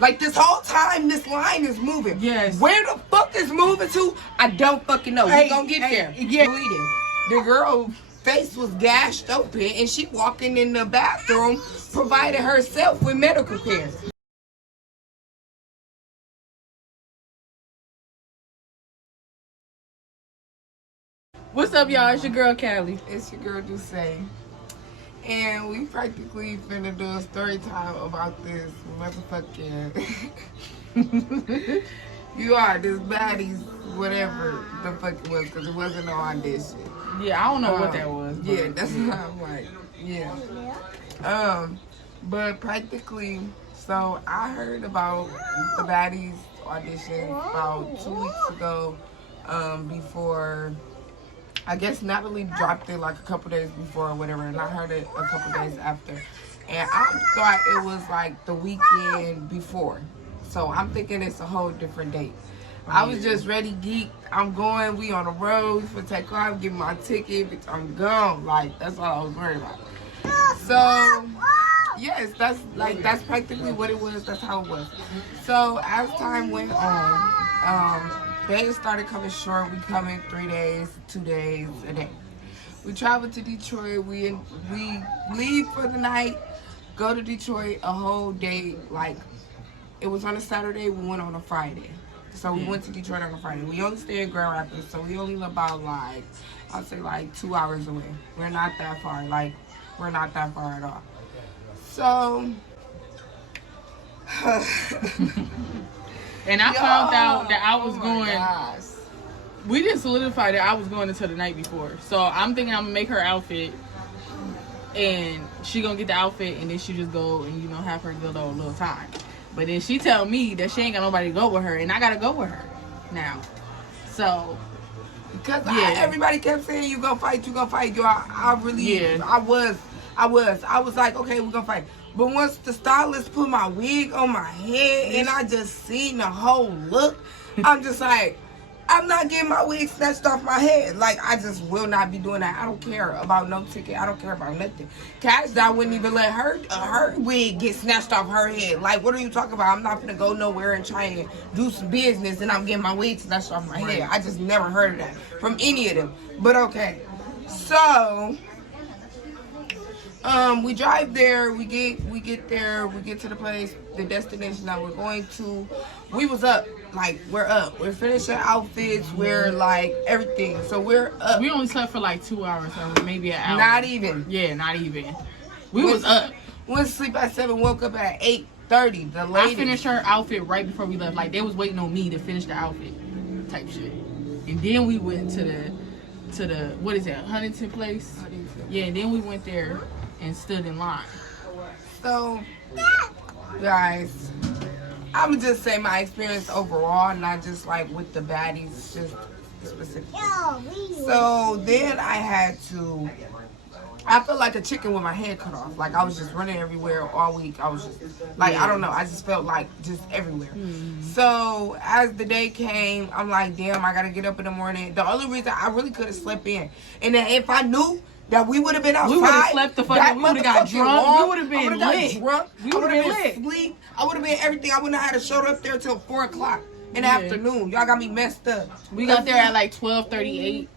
Like this whole time, this line is moving. Yes. Where the fuck is moving to? I don't fucking know. We gonna get there. Yeah. Bleeding. The girl face was gashed open, and she walking in the bathroom, provided herself with medical care. What's up, y'all? It's your girl, Caly. It's your girl, Dusse. And we practically finna do a story time about this motherfucking you are this baddies, whatever the fuck it was, because it wasn't no audition. Yeah, I don't know what that was. But. Yeah, that's what I'm like. Yeah. But practically, so I heard about the Baddies audition about 2 weeks ago, before I guess Natalie dropped it like a couple days before or whatever, and I heard it a couple days after. And I thought it was like the weekend before. So I'm thinking it's a whole different date. I was just ready, geek. I'm going, we on the road for take off, get my ticket, bitch, I'm gone. Like, that's all I was worried about. So, yes, that's practically what it was, that's how it was. So as time went on, days started coming short. We come in 3 days, 2 days, a day. We traveled to Detroit. We leave for the night, go to Detroit a whole day. Like, it was on a Saturday, we went on a Friday. So we went to Detroit on a Friday. We only stay in Grand Rapids, so we only live about like, I'll say like 2 hours away. We're not that far. Like, we're not that far at all. So and I found out that I was going. We didn't solidify that I was going until the night before. So I'm thinking I'm gonna make her outfit, and she gonna get the outfit, and then she just go and have her good old little time. But then she tell me that she ain't got nobody to go with her, and I gotta go with her now. So because everybody kept saying you gonna fight, you gonna fight. Yo, I really, I was like, okay, we're gonna fight. But once the stylist put my wig on my head and I just seen the whole look, I'm just like, I'm not getting my wig snatched off my head. Like, I just will not be doing that. I don't care about no ticket. I don't care about nothing. Cash, I wouldn't even let her wig get snatched off her head. Like, what are you talking about? I'm not gonna go nowhere and try and do some business and I'm getting my wig snatched off my head. I just never heard of that from any of them. But okay. So we drive there, we get there, we get to the place, the destination that we're going to. We was up, like, we're up. We're finishing outfits, we're like everything. So we're up. We only slept for like 2 hours, or maybe an hour. Not even. Yeah, not even. We was up. Went to sleep at 7, woke up at 8:30. The lady. I finished her outfit right before we left. Like, they was waiting on me to finish the outfit type shit. And then we went to the what is that, Huntington place? Yeah, and then we went there and stood in line. So, guys, I'm gonna just say my experience overall, not just like with the baddies, just specifically. So then I felt like a chicken with my head cut off. Like, I was just running everywhere all week. I was just like, I don't know, I just felt like just everywhere. So as the day came, I'm like, damn, I gotta get up in the morning. The only reason I really could have slept in, and then if I knew that we would have been outside, we would have slept the fucking, we would have got drunk, we would have been lit. We would have been lit. I would have been everything. I wouldn't have had to show up there till 4 o'clock in the afternoon. Y'all got me messed up. We got there at like 12:38.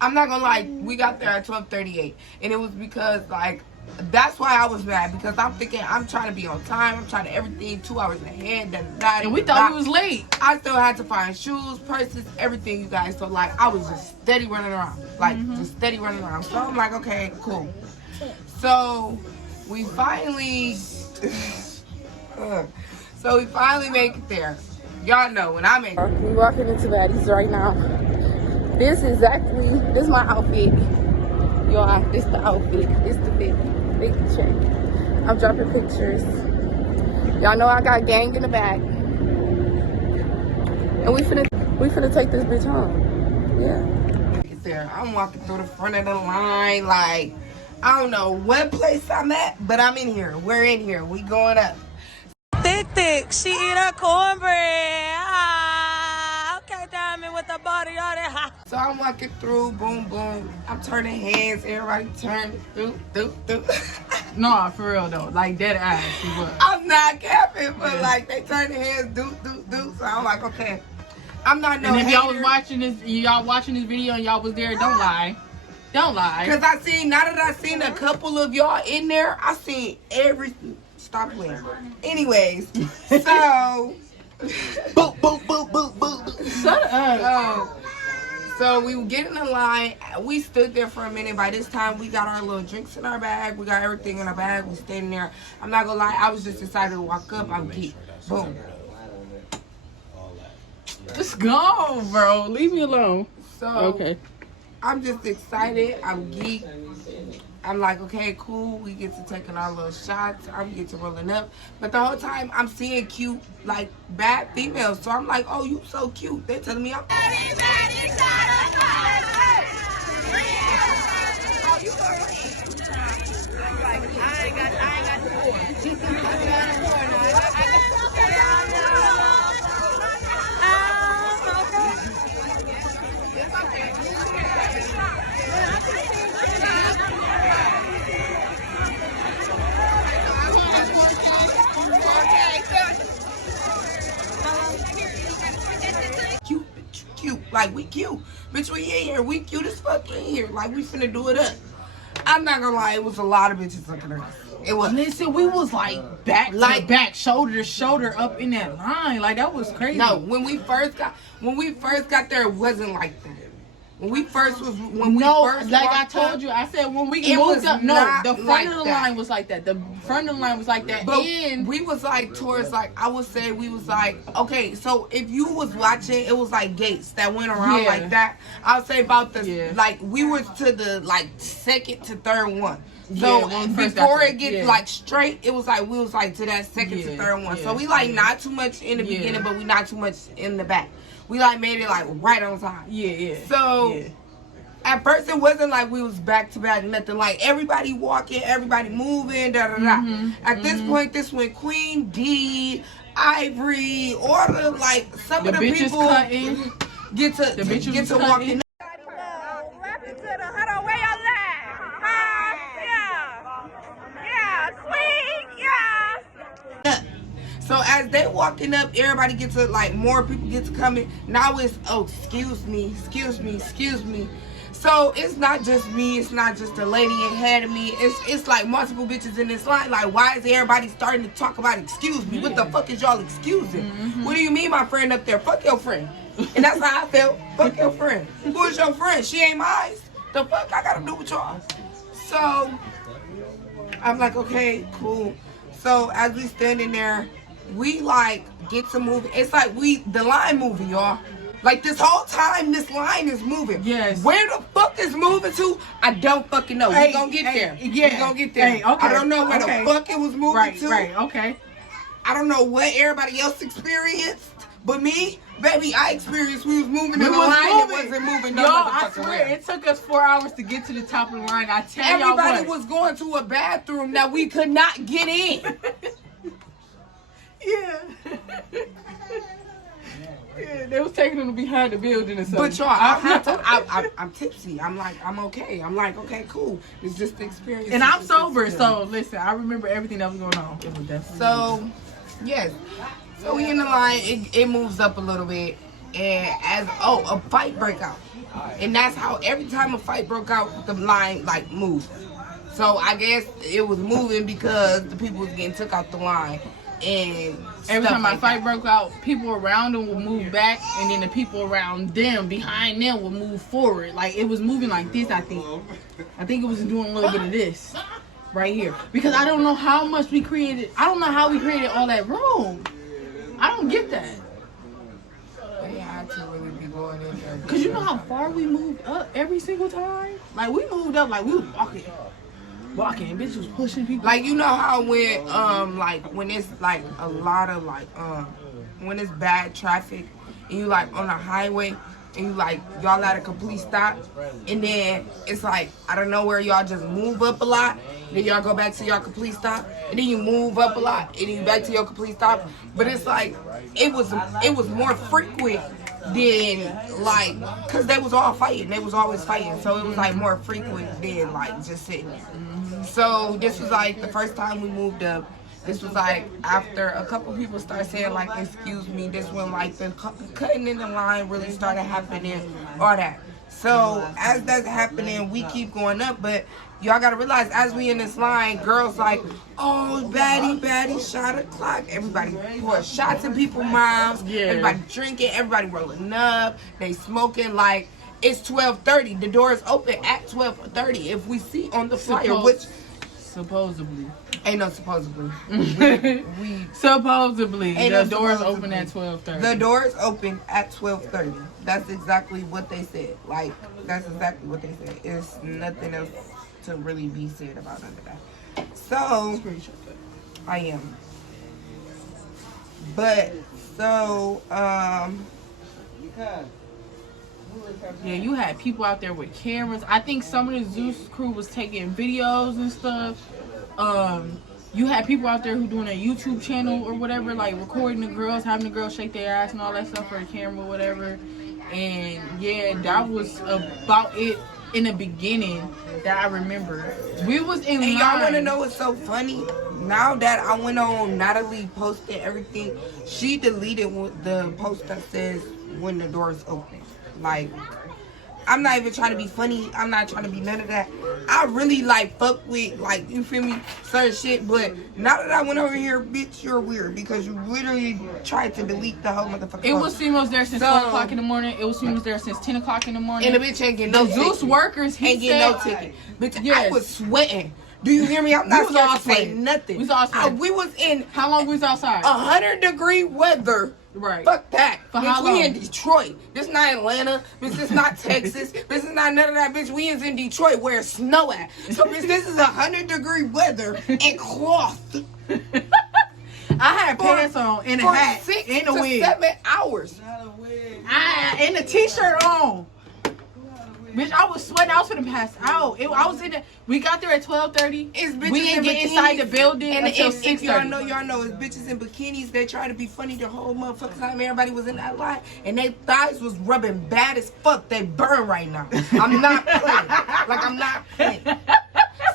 I'm not gonna lie, we got there at 12:38, and it was because, like, that's why I was mad, because I'm thinking I'm trying to be on time, I'm trying to everything 2 hours ahead, and we thought we was late. I still had to find shoes, purses, everything, you guys. So like, I was just steady running around, like just steady running around. So I'm like, okay, cool. So we finally, make it there. Y'all know when I make it. We walking into Baddies right now. This is my outfit. Y'all, this the outfit. This the big check. I'm dropping pictures. Y'all know I got gang in the back. And we finna take this bitch home. Yeah. Get there. I'm walking through the front of the line, like, I don't know what place I'm at, but I'm in here. We're in here. We going up. Thick. She eat her cornbread. Okay, diamond with the body on it. So I'm walking through, boom, boom. I'm turning heads. Everybody turn through. No, for real though. Like dead ass. She was. I'm not capping, but like they turn their heads, do. So I'm like, okay, I'm not no And if hater. y'all was watching this video and y'all was there, don't lie. Don't lie. Cause now that I seen a couple of y'all in there, I seen everything. Stop playing. Anyways, so. Boop, boop, boop, boop, boop. Shut up. So we would get in the line. We stood there for a minute. By this time, we got our little drinks in our bag. We got everything in our bag. We stayed in there. I'm not gonna lie. I was just excited to walk up. I'm geek. Boom. Just go, bro. Leave me alone. So Okay. I'm just excited. I'm geek. I'm like, okay, cool. We get to taking our little shots. I'm get to rolling up. But the whole time, I'm seeing cute, like, bad females. So I'm like, oh, you so cute. They're telling me I'm... Cute, like we cute, bitch. We in here, we cute as fuck in here, like we finna do it up. I'm not gonna lie, it was a lot of bitches looking at us. It was. Listen, we was like back to back, shoulder to shoulder up in that line, like that was crazy. No, when we first got there, it wasn't like that. When we first like I told you, I said when we moved up, the front of the line was like that. The front of the line was like that. But and we was like towards, like, I would say we was like, okay, so if you was watching, it was like gates that went around like that. I would say about the like we were to the like second to third one. So before it gets like straight, it was like we was like to that second to third one. So we like not too much in the beginning, but we not too much in the back. We like made it like right on time. So at first it wasn't like we was back to back, nothing. Like everybody walking, everybody moving, da da da. At this point, this went Queen D, Ivory, all the like some of the people cutting. get to walking. So as they walking up, everybody gets to like more people get to coming. Now it's excuse me. So it's not just me, it's not just the lady ahead of me. It's like multiple bitches in this line. Like, why is everybody starting to talk about excuse me? What the fuck is y'all excusing? What do you mean my friend up there? Fuck your friend. And that's how I felt. Fuck your friend. Who is your friend? She ain't mine. The fuck I gotta do with y'all? So I'm like, okay, cool. So as we standing there, we like get to move. It's like the line moving, y'all. Like this whole time, this line is moving. Yes. Where the fuck is moving to? I don't fucking know. We gonna get there. We gonna get there. Hey, okay. I don't know where the fuck it was moving to. Right. Okay. I don't know what everybody else experienced, but me, baby, I experienced we was moving in the line. It wasn't moving no I motherfucking swear, way. it took us 4 hours to get to the top of the line. I tell y'all what. Everybody was going to a bathroom that we could not get in. Yeah, they was taking them behind the building or something. But y'all, I'm tipsy. I'm like, I'm okay. I'm like, okay, cool. It's just the experience. And I'm sober, so listen, I remember everything that was going on. It was definitely so, yes. So we in the line, it moves up a little bit, and a fight break out. And that's how every time a fight broke out, the line like moved. So I guess it was moving because the people was getting took out the line. And every time like my fight broke out, people around them would move back, and then the people around them, behind them, would move forward. Like it was moving like this. I think it was doing a little bit of this right here because I don't know how much we created. I don't know how we created all that room. I don't get that. They had to really be going in there. Cause you know how far we moved up every single time. Like we moved up like we was walking, bitch was pushing people. Like you know how when like when it's like a lot of like when it's bad traffic and you like on a highway and you like y'all at a complete stop and then it's like I don't know where y'all just move up a lot, then y'all go back to your complete stop and then you move up a lot and then you back to your complete stop. But it's like it was more frequent than like, cause they was all fighting. They was always fighting, so it was like more frequent than like just sitting there. So this was like the first time we moved up. This was like after a couple people started saying like, excuse me. This when like the cutting in the line really started happening, all that. So as that's happening, we keep going up, but y'all gotta realize as we in this line, girls like, oh, baddie, shot o'clock. Everybody pour shots in people's mouths. Yeah. Everybody drinking, everybody rolling up. They smoking like it's 12:30. The doors open at 12:30. If we see on the flyer, which supposedly ain't no supposedly. we supposedly ain't the no doors supposedly. open at 12:30. The doors open at 12:30. That's exactly what they said. Like that's exactly what they said. It's nothing else to really be said about none of that. So I am. But so yeah, you had people out there with cameras. I think some of the Zeus crew was taking videos and stuff. You had people out there who doing a YouTube channel or whatever, like recording the girls, having the girls shake their ass and all that stuff for the camera or whatever. And yeah, that was about it in the beginning that I remember. We was in line. And y'all want to know what's so funny? Now that I went on Natalie posted everything, she deleted the post that says when the doors open. Like, I'm not even trying to be funny. I'm not trying to be none of that. I really like fuck with, like, you feel me, certain shit. But now that I went over here, bitch, you're weird because you literally tried to delete the whole motherfucker. It was females there since 12 o'clock in the morning. It was females there since 10 o'clock in the morning. And the bitch ain't getting no Zeus ticket. workers, he ain't getting no ticket. Bitch, yes. I was sweating. Do you hear me? I'm not scared to say nothing. We was all sweating. We was in. How long we was outside? 100-degree weather. Right. Fuck that. For bitch, how long? we in Detroit. This not Atlanta. Bitch, this not Texas. This is not none of that. Bitch, we is in Detroit where it's snow at. So, bitch, this is 100-degree weather and cloth. I had pants on and a hat 6 and a to wig. 7 hours. And a t-shirt on. Bitch, I was sweating. I was finna pass out. I was in the. We got there at 12:30. We didn't get inside the building until 6:30. Y'all know, it's bitches in bikinis. They try to be funny the whole motherfucking time. Everybody was in that line, and their thighs was rubbing bad as fuck. They burn right now. I'm not playing. Like I'm not playing.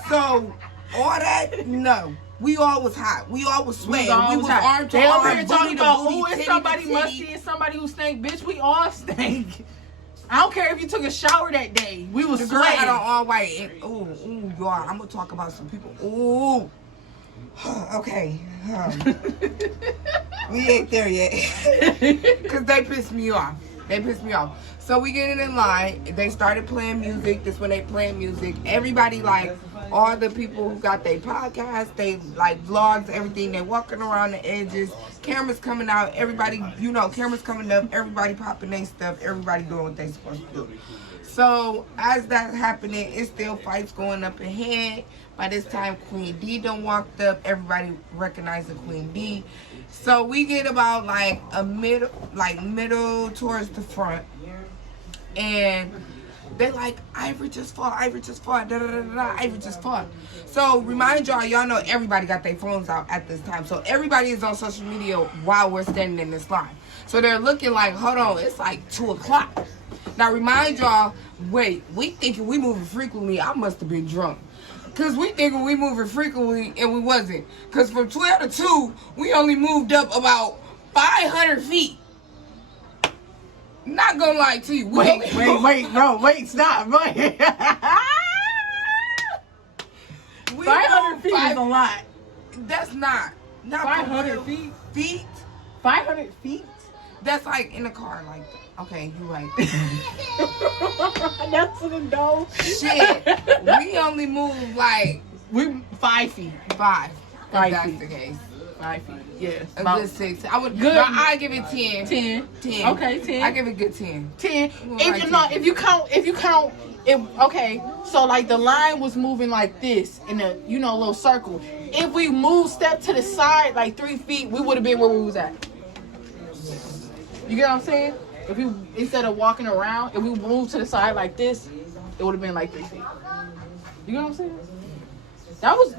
So all that, no. We all was hot. We all was sweating. We was arm to arm. They over here booty talking to about booty, who is titty somebody to titty. musty and somebody who stank. Bitch, we all stank. I don't care if you took a shower that day. We was The girl sweating. had on all white. And, ooh, y'all. I'm gonna talk about some people. Ooh. Okay. We ain't there yet. Cause they pissed me off. So we get in line. They started playing music. This when they playing music. Everybody like all the people who got their podcasts, they like vlogs, everything. They walking around the edges. Cameras coming out. Everybody, you know, cameras coming up. Everybody popping their stuff. Everybody doing what they supposed to do. So as that's happening, it's still fights going up ahead. By this time, Queen D done walked up. Everybody recognizing Queen D. So we get about like a middle towards the front, and they like Ivory just fought, da da da da. Ivory just fought. So remind y'all know everybody got their phones out at this time. So everybody is on social media while we're standing in this line. So they're looking like, hold on, it's like 2 o'clock. Now remind y'all, wait, we thinking we moving frequently. I must have been drunk. Cause we thinking we moving frequently and we wasn't. Cause from 12 to 2, we only moved up about 500 feet. Not gonna lie to you. Wait, stop. 500 feet is a lot. That's not 500 feet? Feet? 500 feet? That's like in the car, like, okay, you're right. That's to the door. Shit, we only move like... We 5 feet. 5. 5 that's feet. the case. 5 feet, yes. A good 6. I would good. No, I give it 10. 10. 10. Okay, 10. I give it a good 10. 10. Right, If you count, okay, so like the line was moving like this in a, little circle. If we moved step to the side like 3 feet, we would have been where we was at. You get what I'm saying? If we, instead of walking around, if we moved to the side like this, it would have been like 3 feet. You get what I'm saying? That was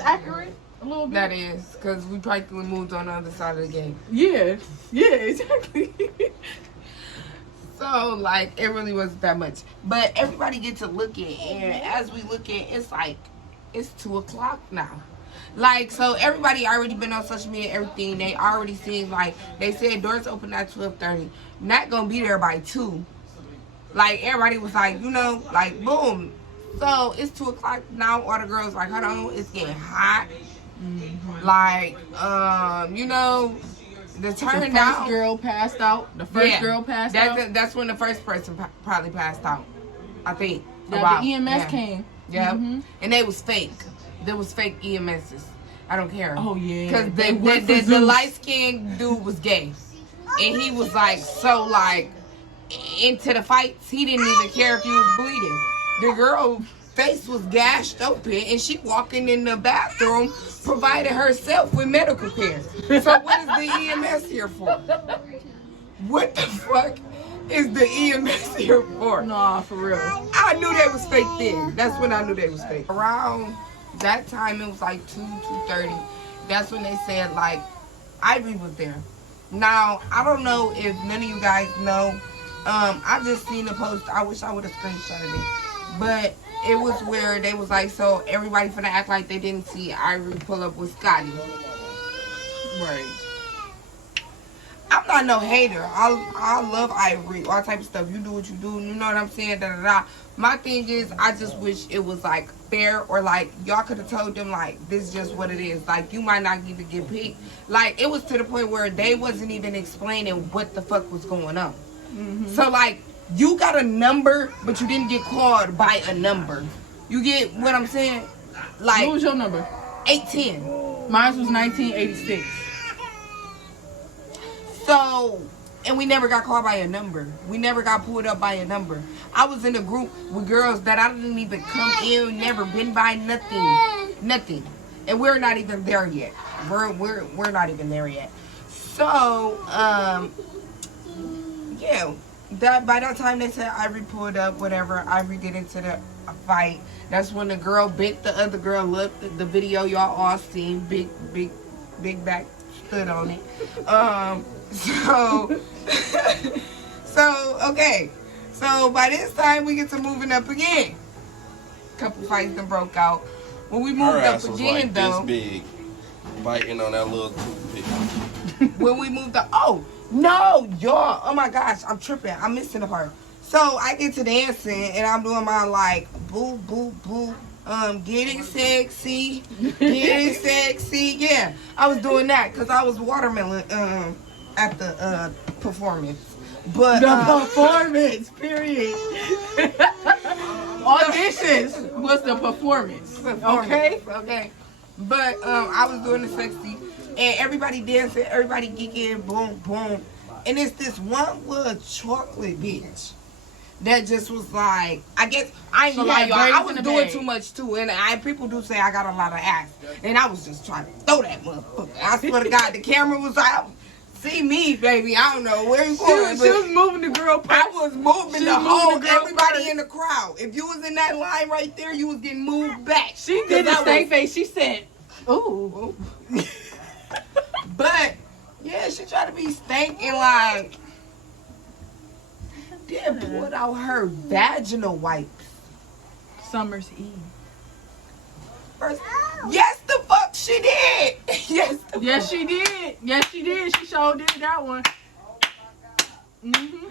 accurate. A little bit. That is, because we practically moved on the other side of the game. Yeah, exactly. So, like, it really wasn't that much. But everybody get to looking, and as we look at, it's like, it's 2 o'clock now. Like, so everybody already been on social media and everything. They already seen, like, they said doors open at 12:30. Not gonna be there by 2. Like, everybody was like, you know, like, boom. So, it's 2 o'clock now. All the girls like, hold on, it's getting hot. Mm-hmm. Like, you know, the first girl passed out. The first girl passed out. That's when the first person probably passed out, I think. The EMS came. Yeah. Mm-hmm. And they was fake. There was fake EMSs. I don't care. Oh, yeah. Because the light-skinned dude was gay. And he was, like, so, like, into the fights, he didn't even care if he was bleeding. The girl's face was gashed open, and she walking in the bathroom, provided herself with medical care. So what is the EMS here for? What the fuck is the EMS here for? Nah, for real. I knew they was fake then. That's when I knew they was fake. Around that time, it was like 2:30. That's when they said, like, Ivory was there. Now, I don't know if none of you guys know. I just seen the post. I wish I would have screenshotted it. But it was where they was like, so everybody finna act like they didn't see Ivory pull up with Scotty. Right. I'm not no hater. I love Ivory, all type of stuff. You do what you do. You know what I'm saying? Da da da. My thing is, I just wish it was like fair, or like y'all could have told them like this is just what it is. Like you might not even get picked. Like it was to the point where they wasn't even explaining what the fuck was going on. Mm-hmm. So like you got a number, but you didn't get called by a number. You get what I'm saying? Like what was your number? 810. Mine was 1986. So, and we never got called by a number. We never got pulled up by a number. I was in a group with girls that I didn't even come in, never been by, nothing. And we're not even there yet. We're not even there yet. So, yeah. By that time they said Ivory pulled up, whatever. Ivory get into the fight. That's when the girl bit the other girl up. The video y'all all seen. Big back stood on it. Okay. So by this time we get to moving up again. Couple fights that broke out. When we moved up again, like though, this big, biting on that little toothpick. when we moved up, oh no, y'all! Oh my gosh, I'm tripping. I'm missing the part. So I get to dancing and I'm doing my like boo boo boo. Get it sexy, yeah. I was doing that because I was watermelon at the performance. But the performance, period. Auditions was the performance. Okay. But I was doing the sexy, and everybody dancing, everybody geeking, boom, boom, and it's this one little chocolate bitch that just was like, I guess, I ain't gonna lie, y'all, I was doing too much too, and people do say I got a lot of ass, and I was just trying to throw that motherfucker. I swear to God, the camera was like, see me, baby, I don't know where you going. She was moving the girl purse. I was moving the whole, everybody in the crowd. If you was in that line right there, you was getting moved back. She did the same face. She said, ooh. But, yeah, she tried to be stankin' like, then pulled out her vaginal wipes. Summer's Eve. First, yes, the fuck she did. Yes, she did. Yes, she did. She sure did that one. Mm-hmm.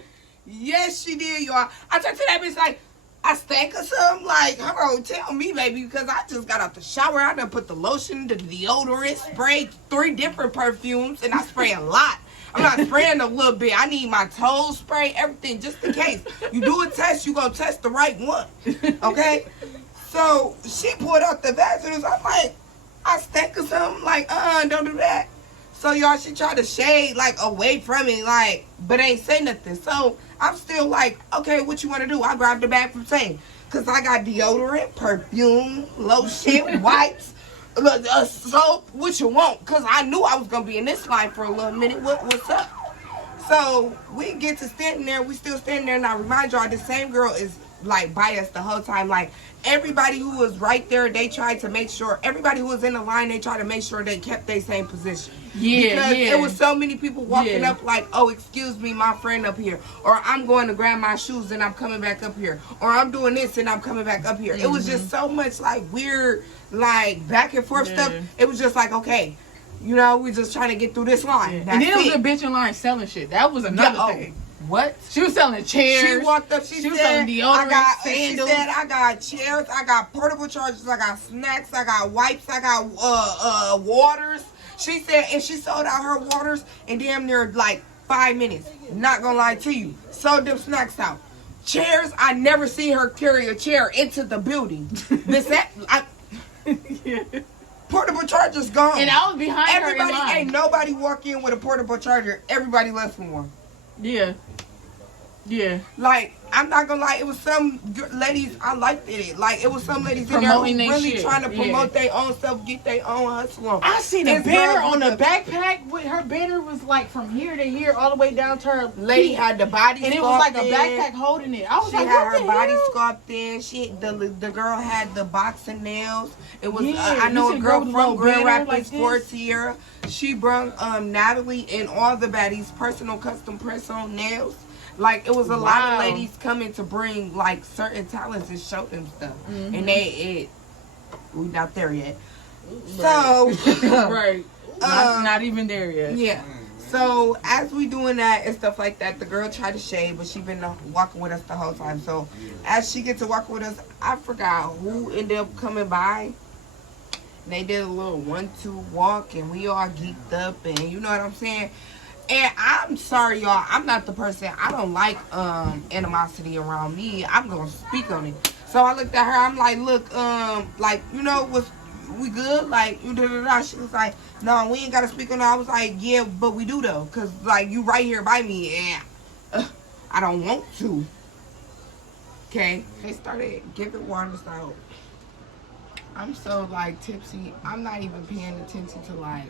Yes, she did, y'all. I turned to that bitch like, I stank or something. Like, girl, tell me, baby, because I just got out the shower. I done put the lotion, the deodorant, sprayed 3 different perfumes, and I spray a lot. I'm not spraying a little bit. I need my toes spray, everything, just in case. You do a test, you gonna test the right one. Okay? So, she pulled out the vaginals. I'm like, I stank or something. Like, don't do that. So, y'all, she tried to shade, like, away from it, like, but ain't say nothing. So, I'm still like, okay, what you want to do? I grabbed the bag from Same. Because I got deodorant, perfume, lotion, wipes, soap, what you want. Because I knew I was going to be in this line for a little minute. What's up? So, we get to standing there. We still standing there. And I remind y'all, the same girl is, like, by us the whole time. Like, everybody who was right there, they tried to make sure, everybody who was in the line, they tried to make sure they kept their same position. Because it was so many people walking up like, oh, excuse me, my friend up here. Or I'm going to grab my shoes and I'm coming back up here. Or I'm doing this and I'm coming back up here. It was just so much like weird, like back and forth stuff. It was just like, okay, you know, we're just trying to get through this line. And then it was a bitch in line selling shit. That was another thing. What? She was selling chairs. She walked up. She was said, selling deodorant, sandals. She said, I got chairs. I got portable chargers. I got snacks. I got wipes. I got waters. She said, and she sold out her waters in damn near like 5 minutes. Not gonna lie to you. Sold them snacks out. Chairs. I never seen her carry a chair into the building. Portable charger's gone. And I was behind her in line. Ain't nobody walk in with a portable charger. Everybody left with one. Yeah. Yeah. Like, I'm not gonna lie, it was some ladies, I liked it. Like, it was some ladies in there who really trying to promote their own stuff, get their own hustle on. I seen a banner on the backpack. With her banner was like from here to here, all the way down to her lady feet. had the body and it was like a backpack holding it. I was like, had her body sculpted in. The girl had the boxing nails. It was I know a girl from Grand Rapids, Fort Sierra. She brung Natalie and all the baddies personal custom press on nails. Like, it was a lot of ladies coming to bring, like, certain talents and show them stuff. And we not there yet. So. Right. Not even there yet. Yeah. So, as we doing that and stuff like that, the girl tried to shave, but she been walking with us the whole time. So, as she gets to walk with us, I forgot who ended up coming by. And they did a little 1-2 walk, and we all geeked up, and you know what I'm saying? And I'm sorry, y'all. I'm not the person. I don't like animosity around me. I'm gonna speak on it. So I looked at her. I'm like, look, like, you know, we good? Like, you da. She was like, no, we ain't gotta speak on it. I was like, yeah, but we do though, cause like you right here by me, and I don't want to. Okay. They started giving waters out. I'm so like tipsy. I'm not even paying attention to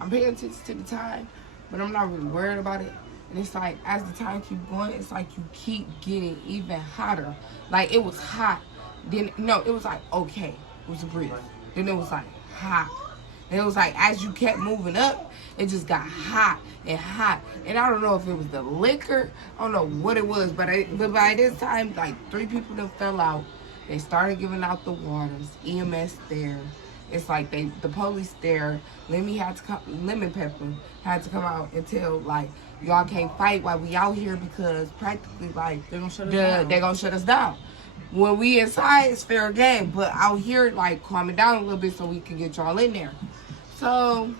I'm paying attention to the time. But I'm not really worried about it. And it's like, as the time keeps going, it's like you keep getting even hotter. Like, it was hot. Then, no, it was like, okay. It was a breeze. Then it was like, hot. And it was like, as you kept moving up, it just got hot and hot. And I don't know if it was the liquor. I don't know what it was. But by this time, like, 3 people that fell out. They started giving out the waters. EMS there. It's like the police there. Lemon Pepper had to come out and tell, like, y'all can't fight while we out here because practically, like, they're gonna shut us down. When we inside, it's fair game, but out here, like, calm it down a little bit so we can get y'all in there. So,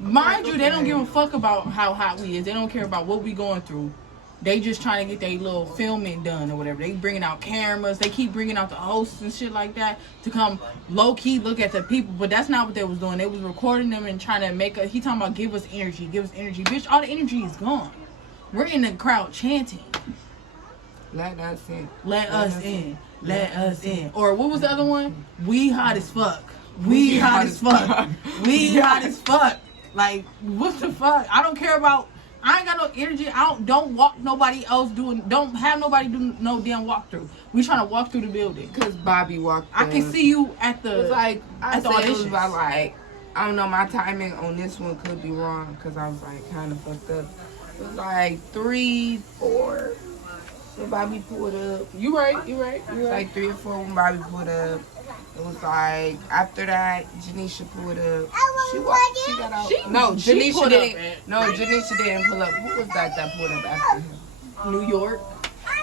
mind you, they don't give a fuck about how hot we is. They don't care about what we going through. They just trying to get their little filming done or whatever. They bringing out cameras. They keep bringing out the hosts and shit like that to come low-key look at the people. But that's not what they was doing. They was recording them and trying to make he talking about give us energy. Bitch, all the energy is gone. We're in the crowd chanting. Let us in. Let us in. Let us in. Or what was the other one? We hot as fuck. We hot as fuck. We hot as fuck. Like, what the fuck? I don't care about... I ain't got no energy. Don't walk nobody else don't have nobody do no damn walkthrough. We trying to walk through the building. Cause Bobby walked I can see you at the like at the audition. About like I don't know, my timing on this one could be wrong because I was like kind of fucked up. It was like 3, 4 when Bobby pulled up. You right. Like 3 or 4 when Bobby pulled up. It was like after that, Janisha pulled up. She got out. Janisha didn't pull up. Who was that pulled up after him? New York.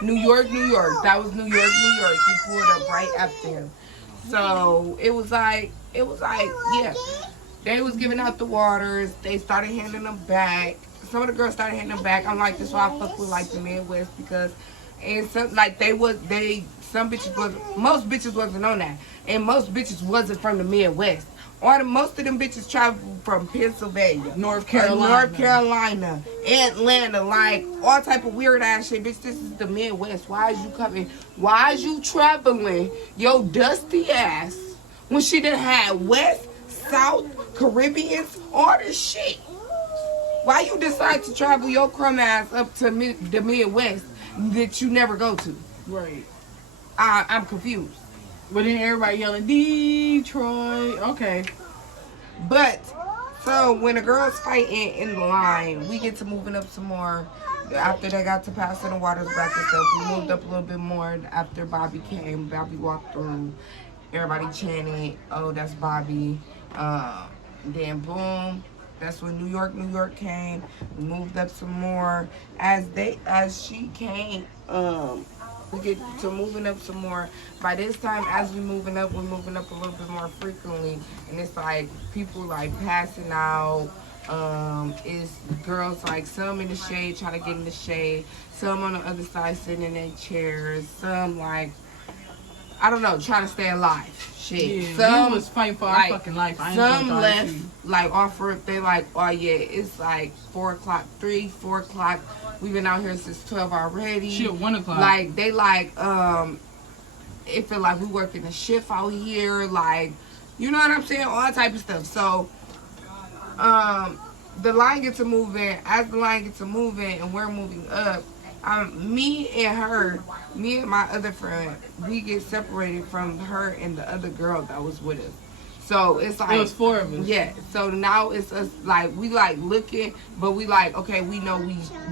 That was New York who pulled up right after him. So it was like, yeah. They was giving out the waters. They started handing them back. Some of the girls started handing them back. I'm like, this is why I fuck with like the Midwest because, and some like some bitches most bitches wasn't on that. And most bitches wasn't from the Midwest. Most of them bitches traveled from Pennsylvania, North Carolina, Atlanta, like all type of weird ass shit. Bitch, this is the Midwest. Why is you coming? Why is you traveling your dusty ass when she done had West, South, Caribbeans, all this shit? Why you decide to travel your crumb ass up to the Midwest that you never go to? Right. I'm confused. But then everybody yelling, Detroit. Okay. But, So when the girls fighting in the line, we get to moving up some more. After they got to passing the waters back and stuff, we moved up a little bit more. After Bobby came, Bobby walked through. Everybody chanted, "Oh, that's Bobby." Then boom, that's when New York came. We moved up some more. As she came, we get to moving up some more. By this time, as we're moving up a little bit more frequently, and it's like people like passing out. It's girls like some in the shade trying to get in the shade, some on the other side sitting in their chairs, some like I don't know, trying to stay alive. Shit. Yeah, some was fighting for like, our fucking life. Some left like offer. They like, oh yeah, it's like 4 o'clock. We've been out here since 12 already. Shit, 1 o'clock. Like they like it feel like we working a shift out here. Like you know what I'm saying? All that type of stuff. So the line gets to moving. As the line gets to moving and we're moving up, me and my other friend, we get separated from her and the other girl that was with us. So it's like it was 4 of us. Yeah. So now it's us like we like looking, but we like okay, we know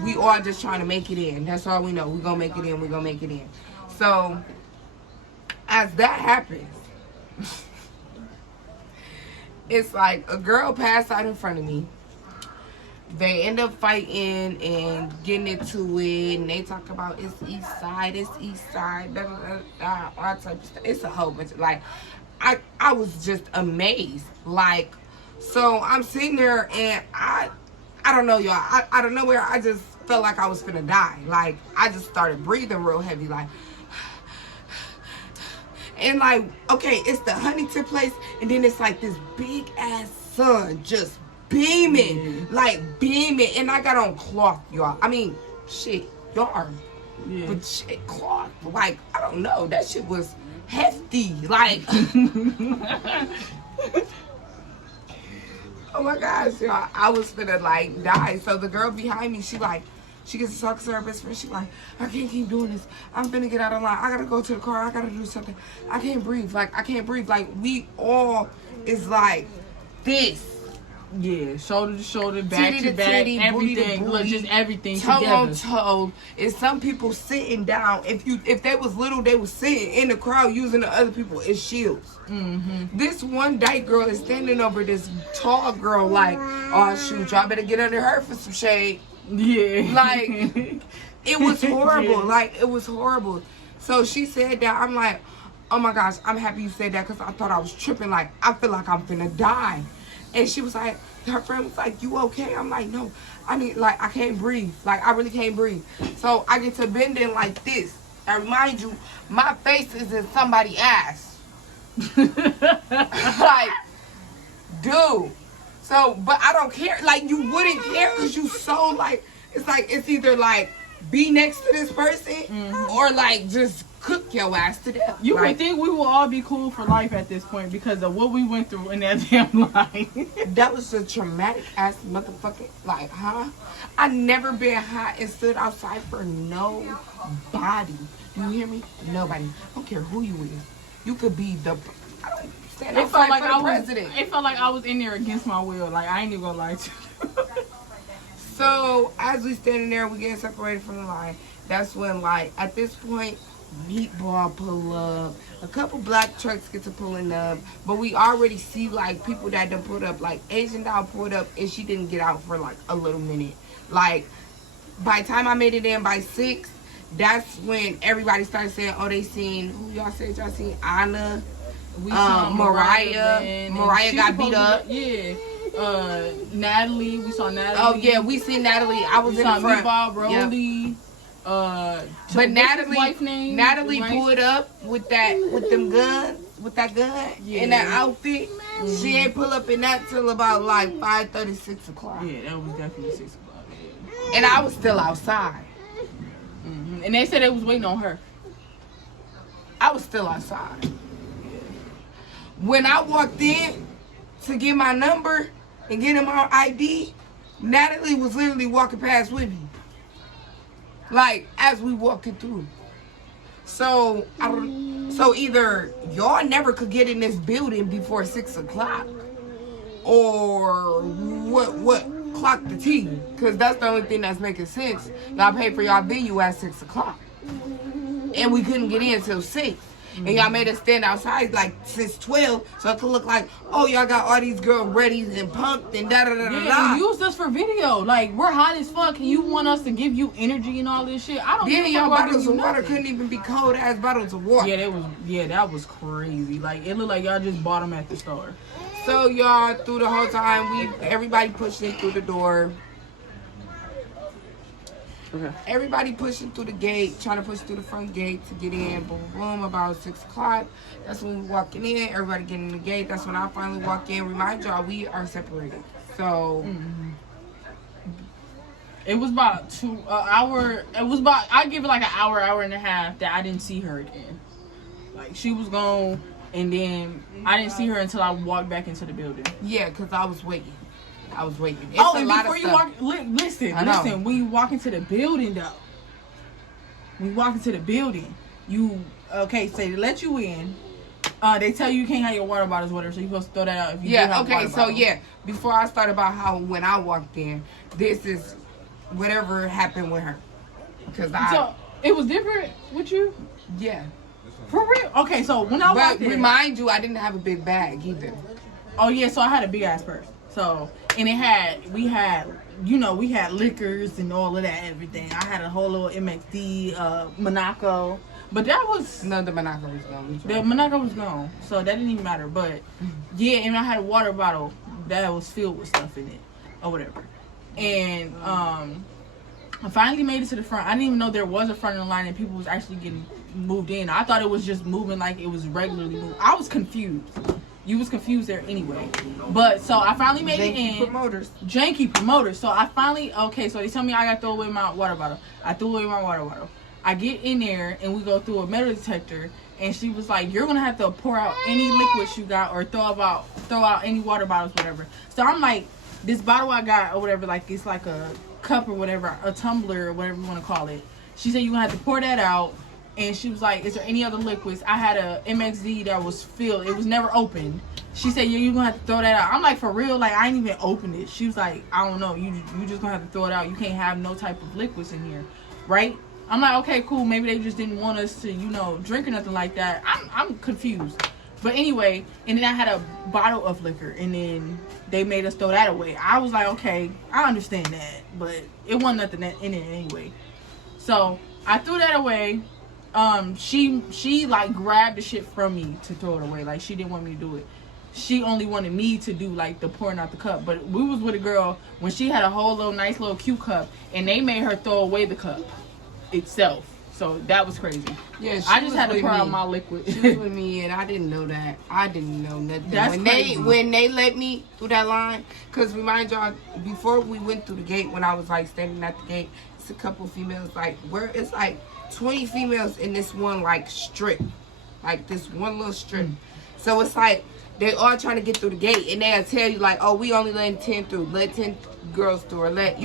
we all just trying to make it in. That's all we know. We gonna make it in. We gonna make it in. So as that happens. It's like a girl passed out in front of me. They end up fighting and getting into it, and they talk about it's east side, da, da, da, all type of stuff. It's a whole bunch of like, I was just amazed. Like, so I'm sitting there and I don't know, y'all. I don't know where I just felt like I was finna die. Like I just started breathing real heavy, like. And like, okay, it's the Huntington place, and then it's like this big ass sun just beaming, like beaming, and I got on cloth, y'all. I mean, shit, yarn, but shit, cloth. Like, I don't know, that shit was hefty. Like, oh my gosh, y'all, I was finna like die. So the girl behind me, she gets to talk to her best friend. She like, I can't keep doing this. I'm finna get out of line. I gotta go to the car. I gotta do something. I can't breathe. Like, I can't breathe. Like, we all is like this. Yeah, shoulder to shoulder, back Titty to back, titty, booty to everything. Look, booty, just everything toe together. on toe. And some people sitting down. If they was little, they was sitting in the crowd using the other people as shields. Mm-hmm. This one dyke girl is standing over this tall girl like, oh shoot, y'all better get under her for some shade. Yeah. Like, it was horrible. Like, it was horrible. So she said that. I'm like, oh my gosh, I'm happy you said that because I thought I was tripping. Like, I feel like I'm finna die. And she was like, her friend was like, you okay? I'm like, no. I mean, like, I can't breathe. Like, I really can't breathe. So I get to bending like this. And remind you, my face is in somebody's ass. Like, dude. So, but I don't care. Like, you wouldn't care because you so, like, it's either, like, be next to this person or, like, just cook your ass to death. You like, would think we will all be cool for life at this point because of what we went through in that damn line. That was a traumatic-ass motherfucking, like, huh? I never been hot and stood outside for nobody. You hear me? Nobody. I don't care who you is. You could be the... It felt like I was in there against my will. Like, I ain't even gonna lie to you. So, as we standing there, we getting separated from the line. That's when, like, at this point, Meatball pull up. A couple black trucks get to pulling up. But we already see, like, people that done put up. Like, Asian Doll pulled up, and she didn't get out for, like, a little minute. Like, by the time I made it in by 6, that's when everybody started saying, oh, they seen, who y'all said y'all seen? Anna. We saw Mariah. Mariah got beat up. Yeah. Natalie. We saw Natalie. Oh yeah, we seen Natalie. I was in the front. Meatball, Rolly. Yep. But Natalie pulled up with that gun in that outfit. Mm-hmm. She ain't pull up in that till about like 5:30, 6 o'clock. Yeah, that was definitely 6 o'clock. Yeah. And I was still outside. Mm-hmm. And they said they was waiting on her. I was still outside. When I walked in to get my number and get him our ID, Natalie was literally walking past with me. Like, as we walking through. So, so either y'all never could get in this building before 6 o'clock, or what clock the T? Because that's the only thing that's making sense. Y'all paid for y'all venue at 6 o'clock. And we couldn't get in till 6. And y'all made us stand outside like since 12, so it could look like, oh, y'all got all these girls ready and pumped and da-da-da-da-da. Yeah, you used us for video. Like, we're hot as fuck, and you want us to give you energy and all this shit. I don't Then y'all bottles of water nothing. couldn't even be cold-ass bottles of water. Yeah, that was crazy. Like, it looked like y'all just bought them at the store. So y'all, through the whole time, everybody pushing through the door. Okay. Everybody pushing through the gate, trying to push through the front gate to get in. Boom, boom, about 6 o'clock. That's when we walking in. Everybody getting in the gate. That's when I finally walk in. Remind y'all, we are separated. So it was about I give it like an hour and a half that I didn't see her again. Like, she was gone, and then I didn't see her until I walked back into the building. yeah, because I was waiting. It's And before you walk, listen, when you walk into the building, though, so they let you in. They tell you can't have your water bottles, whatever, so you're supposed to throw that out if you do have a water bottle. Before I start about how when I walked in, this is whatever happened with her. So it was different with you? Yeah. For real? Okay, so when I walked in. Remind you, I didn't have a big bag either. Oh, yeah, so I had a big ass purse. So, and we had liquors and all of that, everything. I had a whole little MXD, Monaco. But that was... No, the Monaco was gone. The Monaco was gone. So that didn't even matter. But, yeah, and I had a water bottle that was filled with stuff in it. Or whatever. And, I finally made it to the front. I didn't even know there was a front of the line and people was actually getting moved in. I thought it was just moving like it was regularly moving. I was confused. You was confused there anyway. But, so I finally made it in. Janky promoters. So I finally, so they tell me I got to throw away my water bottle. I threw away my water bottle. I get in there and we go through a metal detector. And she was like, you're going to have to pour out any liquids you got or throw out any water bottles, whatever. So I'm like, this bottle I got or whatever, like it's like a cup or whatever, a tumbler or whatever you want to call it. She said, you're going to have to pour that out. And she was like, is there any other liquids? I had a MXD that was filled. It was never opened. She said, yeah, you're going to have to throw that out. I'm like, for real? Like, I ain't even opened it. She was like, I don't know. You just going to have to throw it out. You can't have no type of liquids in here. Right? I'm like, okay, cool. Maybe they just didn't want us to, drink or nothing like that. I'm confused. But anyway, and then I had a bottle of liquor. And then they made us throw that away. I was like, okay, I understand that. But it wasn't nothing in it anyway. So, I threw that away. She like grabbed the shit from me to throw it away. Like, she didn't want me to do it. She only wanted me to do like the pouring out the cup. But we was with a girl when she had a whole little nice little cute cup and they made her throw away the cup itself. So that was crazy. Yeah, I just had to pour out my liquid. She was with me and I didn't know that. I didn't know nothing. That's crazy. When they let me through that line, because remind y'all, before we went through the gate, when I was like standing at the gate, it's a couple females like where it's like 20 females in this one like strip, like this one little strip. So it's like they all trying to get through the gate and they'll tell you like, oh, we only letting 10 through, let 10 girls through, or let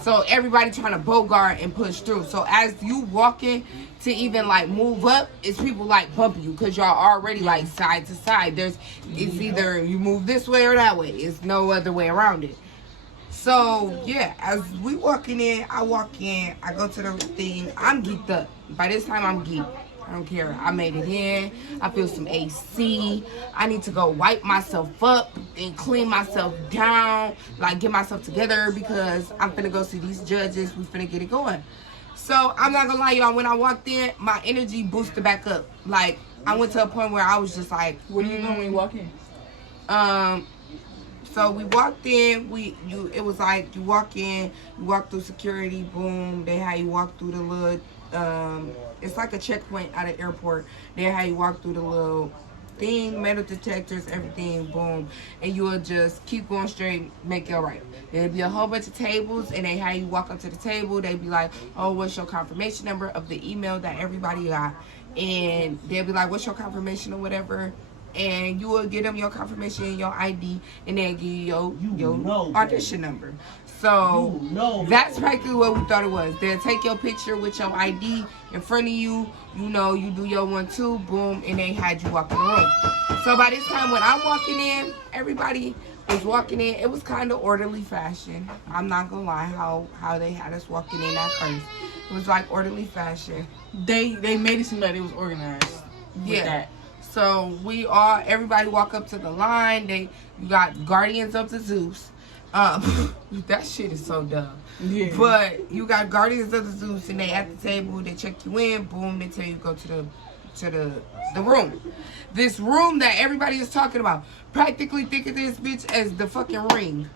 so everybody trying to bogart and push through. So as you walking to even like move up, it's people like bumping you because y'all already like side to side. It's either you move this way or that way. It's no other way around it. So, yeah, as we walking in, I walk in, I go to the thing, I'm geeked up. By this time, I'm geeked. I don't care. I made it in. I feel some AC. I need to go wipe myself up and clean myself down, like get myself together because I'm finna go see these judges. We finna get it going. So, I'm not gonna lie, y'all. When I walked in, my energy boosted back up. Like, I went to a point where I was just like, what do you know when you walk in? So we walked in, it was like you walk in, you walk through security, boom, they had you walk through the little, it's like a checkpoint at an airport. They had you walk through the little thing, metal detectors, everything, boom, and you will just keep going straight, make it right. There'll be a whole bunch of tables, and they had you walk up to the table, they be like, oh, what's your confirmation number of the email that everybody got? And they'll be like, what's your confirmation or whatever? And you will give them your confirmation and your ID, and they'll give you your audition number. So that's practically what we thought it was. They'll take your picture with your ID in front of you. You do your 1, 2, boom, and they had you walk in the room. So by this time when I'm walking in, everybody was walking in. It was kind of orderly fashion. I'm not gonna lie, how they had us walking in at first. It was like orderly fashion. They made it seem like it was organized. Yeah. That. So everybody walk up to the line. You got Guardians of the Zeus. That shit is so dumb. Yeah. But you got Guardians of the Zeus, and they at the table. They check you in. Boom. They tell you go to the room. This room that everybody is talking about. Practically think of this bitch as the fucking ring.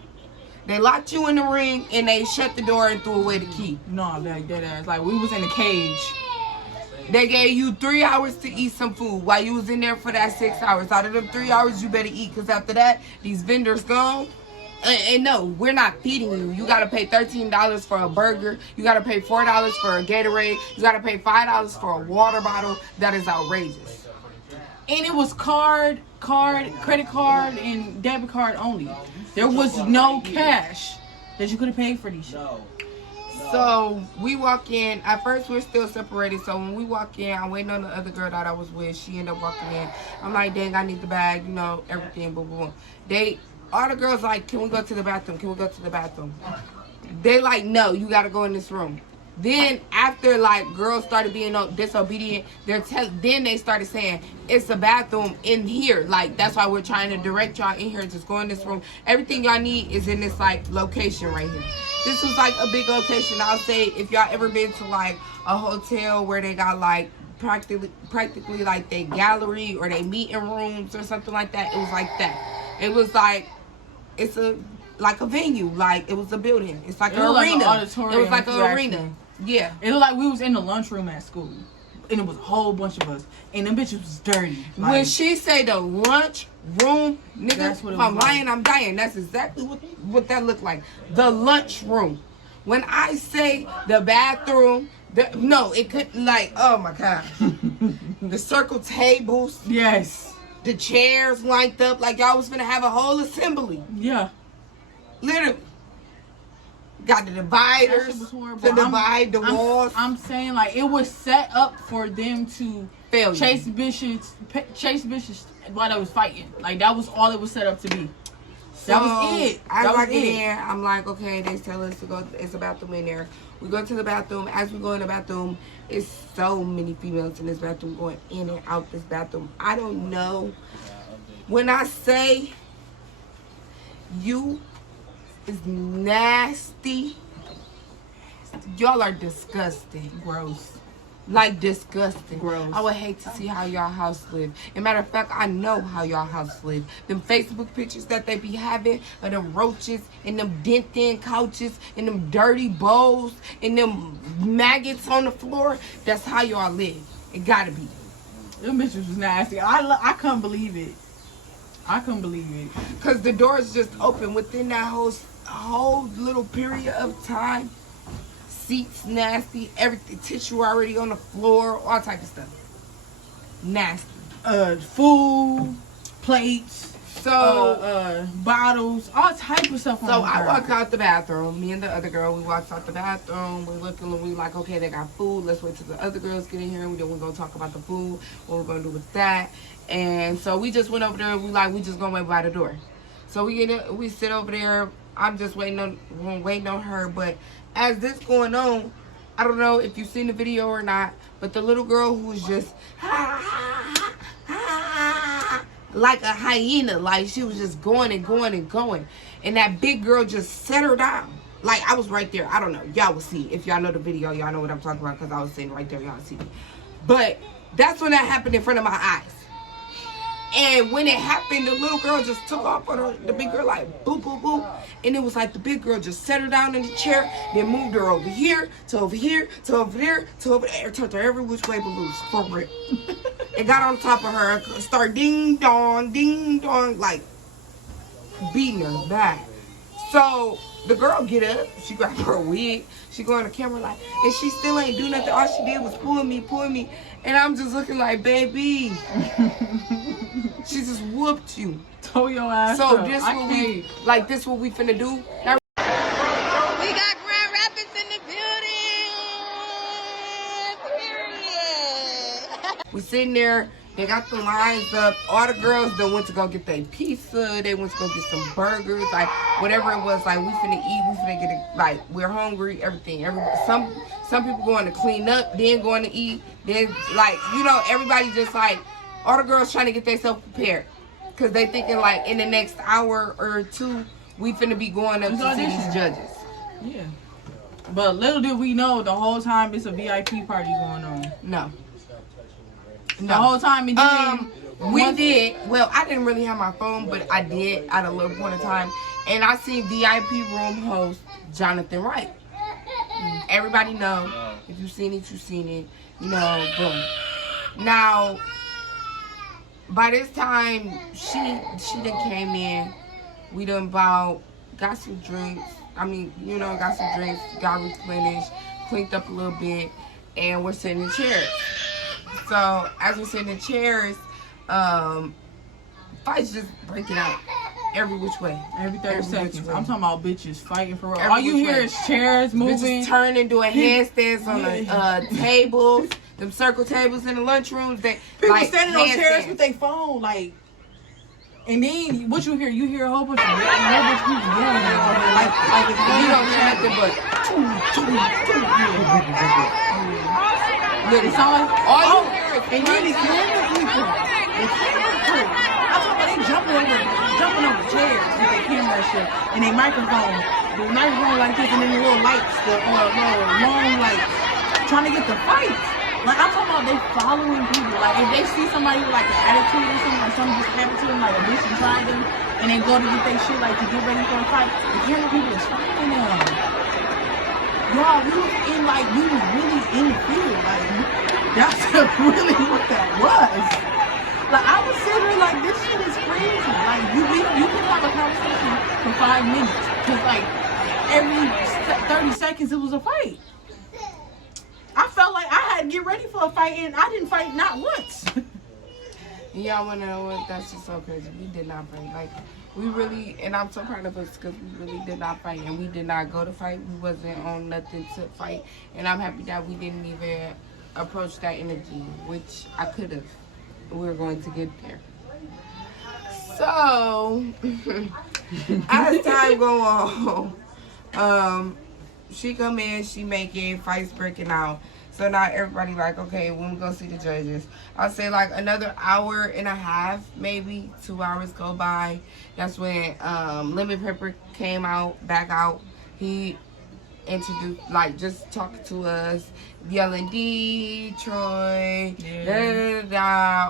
They locked you in the ring and they shut the door and threw away the key. No, like that ass. Like we was in a cage. They gave you 3 hours to eat some food while you was in there for that 6 hours. Out of them 3 hours, you better eat, because after that, these vendors gone. And no, we're not feeding you. You got to pay $13 for a burger. You got to pay $4 for a Gatorade. You got to pay $5 for a water bottle. That is outrageous. And it was credit card, and debit card only. There was no cash that you could have paid for these shit. So we walk in. At first, we're still separated. So when we walk in, I'm waiting on the other girl that I was with. She ended up walking in. I'm like, dang, I need the bag, you know, everything, boom, boom, boom. All the girls like, can we go to the bathroom? Can we go to the bathroom? They like, no, you got to go in this room. Then after like girls started being disobedient, then they started saying it's a bathroom in here. Like that's why we're trying to direct y'all in here. Just go in this room. Everything y'all need is in this like location right here. This was like a big location. I'll say if y'all ever been to like a hotel where they got like practically like they gallery or they meeting rooms or something like that. It was like that. It was like like a venue, like it was a building. It's like an arena. Like an auditorium. It was like an arena. Yeah. It looked like we was in the lunchroom at school. And it was a whole bunch of us. And them bitches was dirty. Like, when she say the lunch room, nigga, that's what it if I'm was lying, I'm dying. That's exactly what that looked like. The lunch room. When I say the bathroom, no, it couldn't like, oh my God. The circle tables. Yes. The chairs lined up like y'all was finna have a whole assembly. Yeah. Literally. Got the dividers to divide the walls. I'm saying like it was set up for them to chase bitches while they was fighting. Like that was all it was set up to be. That was it. I walk in there. I'm like, okay, they tell us to go. It's a bathroom in there. We go to the bathroom. As we go in the bathroom, it's so many females in this bathroom going in and out this bathroom. I don't know. When I say you is nasty, y'all are disgusting. Gross. Like disgusting. Gross. I would hate to see how y'all house live. And matter of fact, I know how y'all house live. Them Facebook pictures that they be having of them roaches and them dent-in couches and them dirty bowls and them maggots on the floor. That's how y'all live. It gotta be. Them bitches was nasty. I couldn't believe it. I couldn't believe it. Cause the doors just open within that whole little period of time. Seats nasty, everything, tissue already on the floor, all type of stuff. Nasty. Food, plates, so bottles, all type of stuff on So the I ground. walked out the bathroom. Me and the other girl, we walked out the bathroom. We like, okay, they got food. Let's wait till the other girls get in here. We're gonna talk about the food, what we're gonna do with that. And so we just went over there. We just gonna wait by the door. So we sit over there. I'm just waiting on her. But as this going on, I don't know if you've seen the video or not, but the little girl who was just like a hyena, like she was just going and going and going, and that big girl just set her down. Like I was right there. I don't know. Y'all will see if y'all know the video. Y'all know what I'm talking about because I was sitting right there. Y'all see me. But that's when that happened in front of my eyes. And when it happened, the little girl just took off on her, the big girl, like, boop, boop, boop. And it was like the big girl just set her down in the chair, then moved her over here, to over here, to over there, to over there, turned her every which way but loose, for real. It got on top of her, start ding, dong, like, beating her back. So, the girl get up, she grabbed her wig, she go on the camera like, and she still ain't do nothing. All she did was pulling me. And I'm just looking like, baby. She just whooped you. Told your ass So up. this what we finna do. Now, We got Grand Rapids in the building. Period. we sitting there, They got the lines up. All the girls that went to go get their pizza. They went to go get some burgers. Like, whatever it was. Like, we finna eat. We finna get it. Like, we're hungry. Everything. Some people going to clean up. Then going to eat. Then, like, you know, everybody just, like, all the girls trying to get themselves prepared. Because they thinking, like, in the next hour or two, we finna be going up to see these judges. Yeah. But little did we know, the whole time it's a VIP party going on. No. The whole time it did. We did. Well, I didn't really have my phone, but I did at a little point in time. And I seen VIP room host Jonathan Wright. Everybody know. If you seen it, you seen it. You know, boom. Now, by this time, she done came in. We done got some drinks. I mean, you know, got some drinks, got replenished, cleaned up a little bit, and we're sitting in chairs. So, as we're sitting in chairs, fights just breaking out every which way. Every 30 seconds. I'm talking about bitches fighting for real. Every All you hear way. is chairs moving. Bitches turning, doing handstands on the tables, them circle tables in the lunchrooms. People like, standing on chairs with their phone, like. And then what you hear a whole bunch of people yelling. Like it's you don't hear nothing but. It sounds like all you hear is. And then the camera people. The camera crew. I'm talking about they jumping over chairs with their camera and shit. And their microphone. The microphone like this and then the little lights, the long lights. Trying to get the fights. Like, I'm talking about they following people. Like, if they see somebody with, like, an attitude or something, like, something just happened to them, like, a bitch and tried them, and they go to get their shit, like, to get ready for a fight, the camera people is following them. Y'all, we was really in the field. Like, that's really what that was. Like, I was sitting there like, this shit is crazy. Like, you can have a conversation for 5 minutes. Because, like, every 30 seconds, it was a fight. I felt like I had to get ready for a fight, and I didn't fight not once. Y'all want to know what? That's just so crazy. We did not fight. Like, we really, and I'm so proud of us because we really did not fight, and we did not go to fight. We wasn't on nothing to fight, and I'm happy that we didn't even approach that energy, which I could have. We were going to get there. So, as time go on, she come in, she making fights breaking out. So now everybody like, okay, when we go see the judges, I'll say like another hour and a half, maybe 2 hours go by. That's when Lemon Pepper came back out. He introduced, like, just talking to us, yelling Detroit,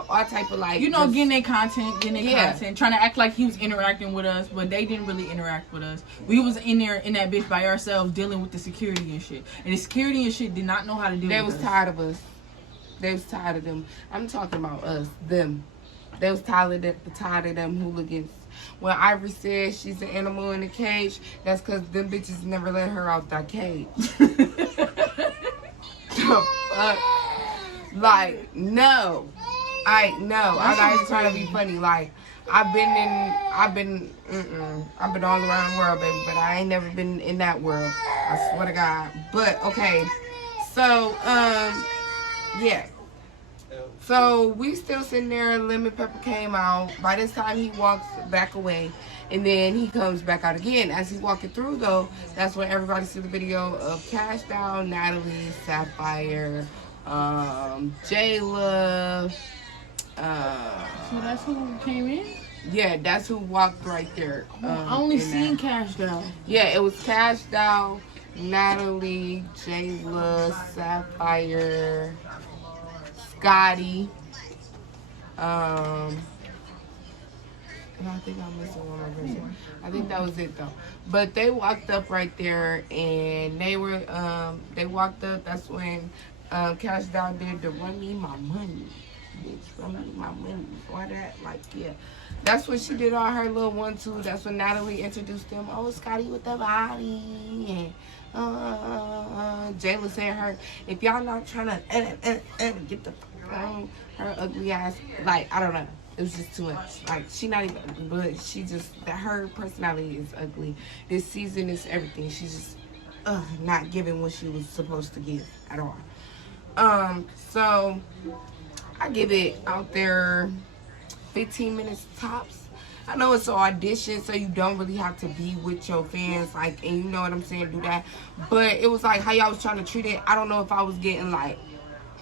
all type of like, you know, getting their content, trying to act like he was interacting with us, but they didn't really interact with us. We was in there in that bitch by ourselves dealing with the security and shit, and the security and shit did not know how to deal with us. They was tired of us. They was tired of them. I'm talking about us, them. They was tired of them hooligans. When Ivory said she's an animal in a cage, that's because them bitches never let her out that cage. Like, no. I'm not even trying to be funny. Like, I've been all around the world, baby, but I ain't never been in that world. I swear to God. But, okay. So, yeah. So we still sitting there. Lemon Pepper came out. By this time, he walks back away, and then he comes back out again. As he's walking through, though, that's when everybody see the video of Cash Down, Natalie, Sapphire, Jayla. So that's who came in? Yeah, that's who walked right there. I only seen Cash Down. Yeah, it was Cash Down, Natalie, Jayla, Sapphire, Scotty. And I think I'm missing one more person. I think that was it though. But they walked up right there, and they walked up. That's when Cash Down did the "Run Me My Money," bitch. Run me my money. Why that? Like, yeah. That's when she did all her little 1-2. That's when Natalie introduced them. Oh, Scotty with the body. And Jayla said her, if y'all not trying to get the fuck on her ugly ass, like, I don't know. It was just too much. Like, she not even, but she just, her personality is ugly. This season is everything. She's just not giving what she was supposed to give at all. So I give it out there 15 minutes tops. I know it's an audition, so you don't really have to be with your fans, like, and you know what I'm saying, do that. But it was like how y'all was trying to treat it. I don't know if I was getting like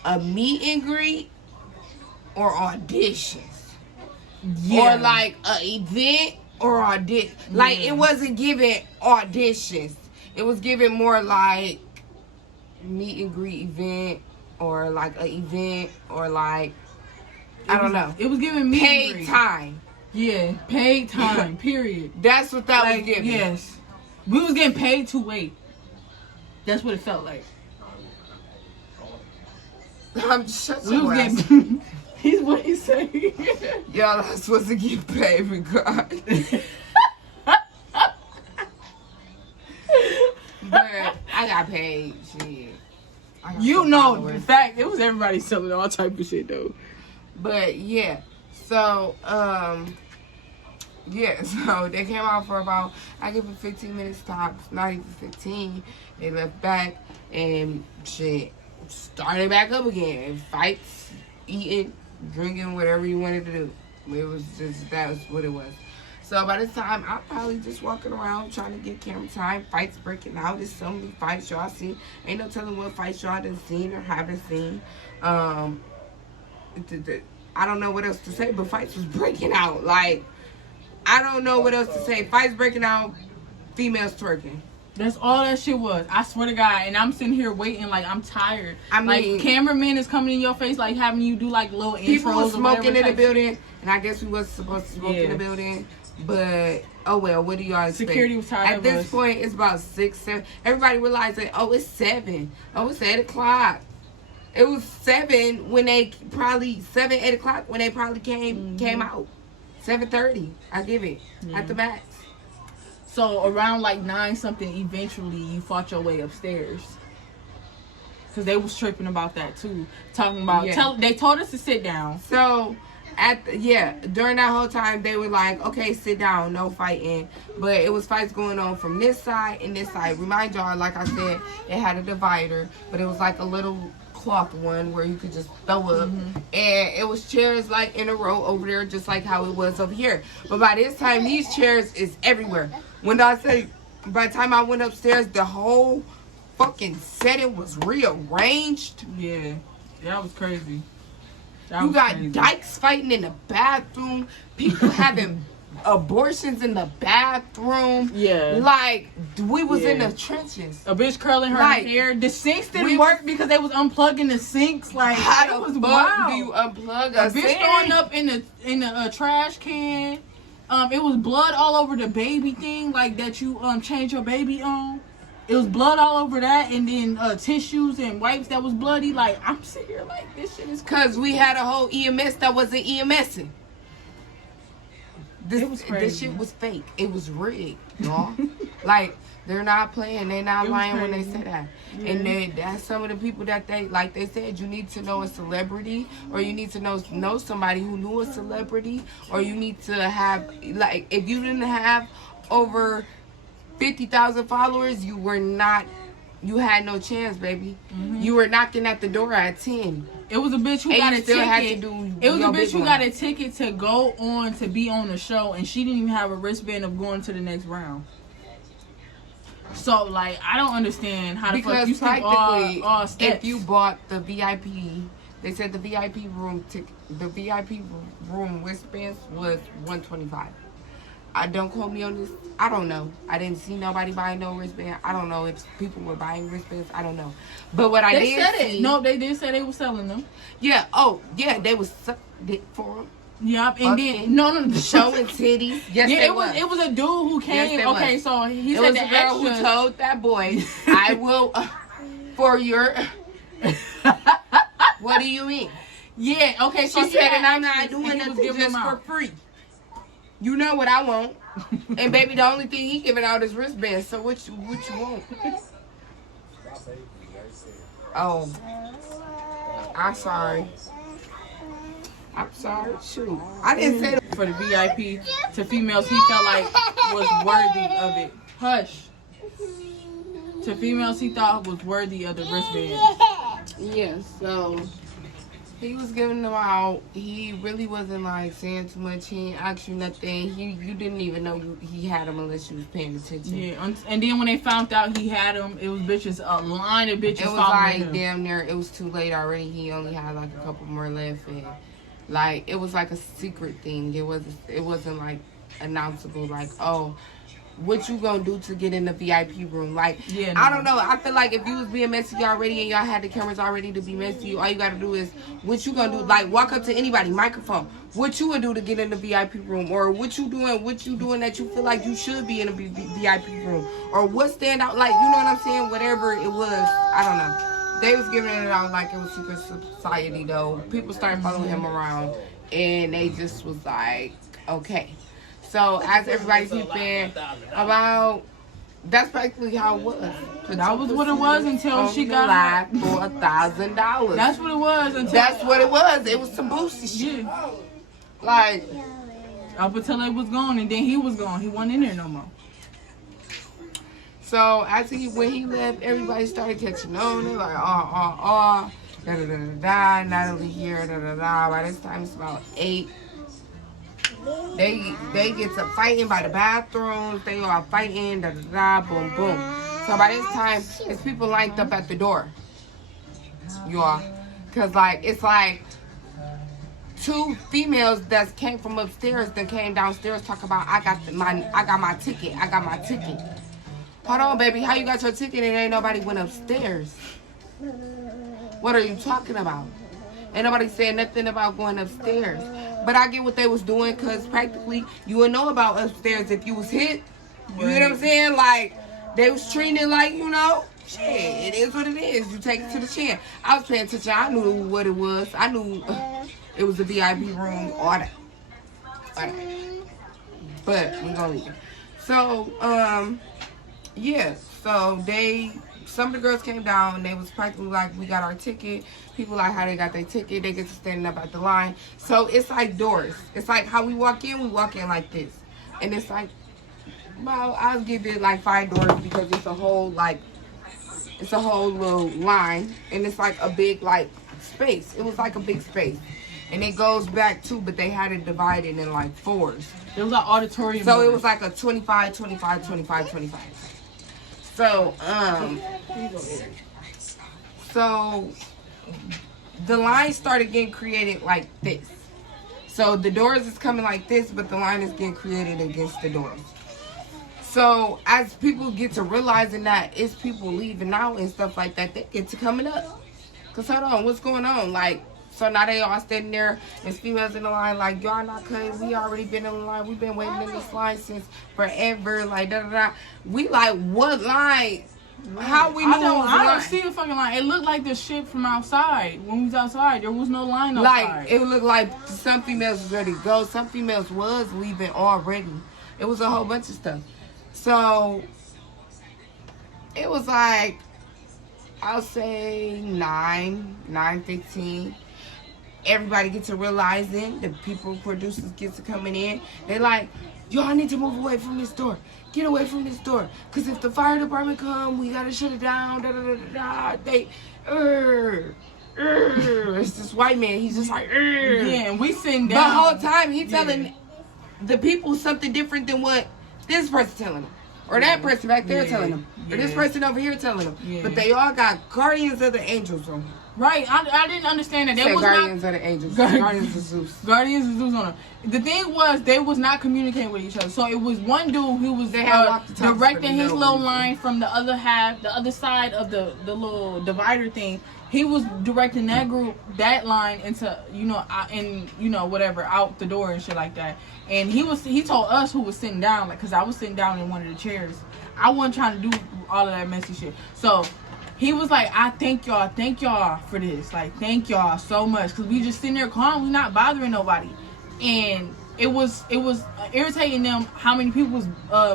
a meet and greet or auditions. Yeah. Or like an event or audition. Like, it wasn't giving auditions. It was giving more like meet and greet event or like an event or like, I don't know. It was giving me paid time. Yeah, paid time, period. That's what that was giving. Yes. We was getting paid to wait. That's what it felt like. I'm shut we your was ass. getting, he's what he said. Y'all are supposed to get paid regardless. But I got paid, shit. You know, in fact, it was everybody selling all type of shit though. But yeah, so yeah, so they came out for about, I give it 15 minutes tops, not even 15. They left back and shit, started back up again. Fights, eating, drinking, whatever you wanted to do. It was just, that was what it was. So by this time, I'm probably just walking around trying to get camera time. Fights breaking out. There's so many fights y'all seen. Ain't no telling what fights y'all done seen or haven't seen. I don't know what else to say, but fights was breaking out. Like, I don't know what else to say. Fights breaking out, females twerking. That's all that shit was. I swear to God. And I'm sitting here waiting like I'm tired. I mean, like, cameraman is coming in your face, like having you do like little intros. People was smoking in the building, and I guess we wasn't supposed to smoke in the building. But oh well, what do y'all expect? Security was tired At this point, it's about 6, 7. Everybody realized that, oh, it's 7. Oh, it's 8 o'clock. It was 7 when they probably 7, 8 o'clock when they probably came out. 7:30. I give it at the max. So around like 9 something, eventually you fought your way upstairs. Cause they was tripping about that too, talking about. They told us to sit down. So during that whole time they were like, okay, sit down, no fighting. But it was fights going on from this side and this side. Remind y'all, like I said, it had a divider, but it was like a little cloth one where you could just throw up, and it was chairs like in a row over there, just like how it was over here. But by this time, these chairs is everywhere. When I say, by the time I went upstairs, the whole fucking setting was rearranged. Yeah, that was crazy. You got dykes fighting in the bathroom, people having abortions in the bathroom. Yeah, like we was in the trenches. A bitch curling her hair. The sinks didn't work because they was unplugging the sinks. Like, how the fuck do you unplug a bitch throwing up in the trash can? It was blood all over the baby thing, like that you change your baby on. It was blood all over that, and then tissues and wipes that was bloody. Like, I'm sitting here like, this shit is crazy. Cause we had a whole EMS that wasn't EMSing. It was crazy. This shit was fake. It was rigged, y'all. Like, they're not playing. They're not lying when they say that. Yeah. And then that's some of the people that they, like they said, you need to know a celebrity, or you need to know somebody who knew a celebrity, or you need to have, like, if you didn't have over 50,000 followers, you had no chance, baby. You were knocking at the door at 10. It was a bitch who got a ticket. It was a bitch who got a ticket to go on to be on the show, and she didn't even have a wristband of going to the next round. So, like, I don't understand how the fuck you skip all steps. If you bought the VIP, they said the VIP room wristbands was $125. Don't quote me on this. I don't know. I didn't see nobody buying no wristband. I don't know if people were buying wristbands. I don't know. But what I did see... No, they did say they were selling them. Yeah. Oh, yeah. They was for them. Yep. And then... No. Showing titties. Yes, yeah, it was a dude who came... Yes, okay, was. So he it said was a girl who told that boy, I will... for your... What do you mean? Yeah, okay. So she said, and I'm not doing nothing just for free. You know what I want. And baby, the only thing he giving out is wristbands. So what you want? Oh. I'm sorry. Shoot. I didn't say that. For the VIP to females he felt like was worthy of it. Hush. To females he thought was worthy of the wristband. Yeah, so He was giving them out. He really wasn't like saying too much. He ain't asked you nothing. You didn't even know he had them unless you was paying attention. Yeah, and then when they found out he had them, it was bitches, a line of bitches. It was like damn near. It was too late already. He only had like a couple more left, and like it was like a secret thing. It wasn't like announceable. Like, oh, what you gonna do to get in the VIP room? Like, yeah, no. I don't know. I feel like if you was being messy already and y'all had the cameras already to be messy, all you gotta do is, what you gonna do? Like, walk up to anybody, microphone. What you would do to get in the VIP room? Or what you doing that you feel like you should be in a VIP room? Or what stand out? Like, you know what I'm saying? Whatever it was, I don't know. They was giving it out like it was secret society, though. People started following him around, and they just was like, okay. So as everybody's peeping about, that's practically how it was. That was what it was until she got live for $1,000. That's what it was until. That's what it was. It was some boosty shit. Yeah. Like, up until it was gone, and then he was gone. He wasn't in there no more. so when he left, everybody started catching on. They're like, da da da da da. Natalie here, da da da. By this time it's about 8. They get to fighting by the bathrooms. They all fighting, da da da, boom boom. So by this time, it's people lined up at the door. Y'all, cause like it's like 2 females that came from upstairs that came downstairs talk about I got my ticket. Hold on, baby, how you got your ticket and ain't nobody went upstairs? What are you talking about? Ain't nobody saying nothing about going upstairs. But I get what they was doing, because practically you would know about upstairs if you was hit. You know what I'm saying? Like, they was treating it like, you know, shit, it is what it is. You take it to the chin. I was paying attention. I knew what it was. I knew it was a VIP room. All that. But we're going to leave it. So, yeah. So, some of the girls came down. They was practically like, we got our ticket. People like how they got their ticket. They get to standing up at the line. So it's like doors. It's like how we walk in like this. And it's like, well, I'll give it like 5 doors because it's a whole little line. And it's like a big like space. It was like a big space. And it goes back too, but they had it divided in like 4s. It was like auditorium. So it was like a 25, 25, 25, 25. So, the line started getting created like this. So the doors is coming like this, but the line is getting created against the doors. So as people get to realizing that it's people leaving out and stuff like that, they get to coming up. Cause hold on, what's going on? Like, so now they all standing there and females in the line like, y'all not cutting. We already been in the line. We've been waiting in this line since forever. Like, da da da. We like, what line? How we know? I don't see a fucking line. It looked like the shit from outside. When we was outside, there was no line outside. Like, it looked like some females was ready to go. Some females was leaving already. It was a whole bunch of stuff. So, it was like, I'll say 9:15. Everybody gets to realizing, the people, producers get to coming in. They like, y'all need to move away from this door. Get away from this door. Because if the fire department come, we got to shut it down. Da, da, da, da, da. It's this white man. He's just like, yeah, and we sitting down. The whole time, he telling the people something different than what this person telling them. Or that person back there telling them. Or this person over here telling them. Yeah. But they all got Guardians of the Angels on them. Right, I didn't understand that. They was Guardians of the Angels. Guardians of Zeus. Guardians of Zeus on them. The thing was, they was not communicating with each other. So it was one dude who was directing his little line from the other side of the little divider thing. He was directing that group, that line into, whatever, out the door and shit like that. And he told us who was sitting down, like, cause I was sitting down in one of the chairs. I wasn't trying to do all of that messy shit. So he was like, I thank y'all for this. Like, thank y'all so much. Cause we just sitting there calm, we not bothering nobody. And it was irritating them how many people was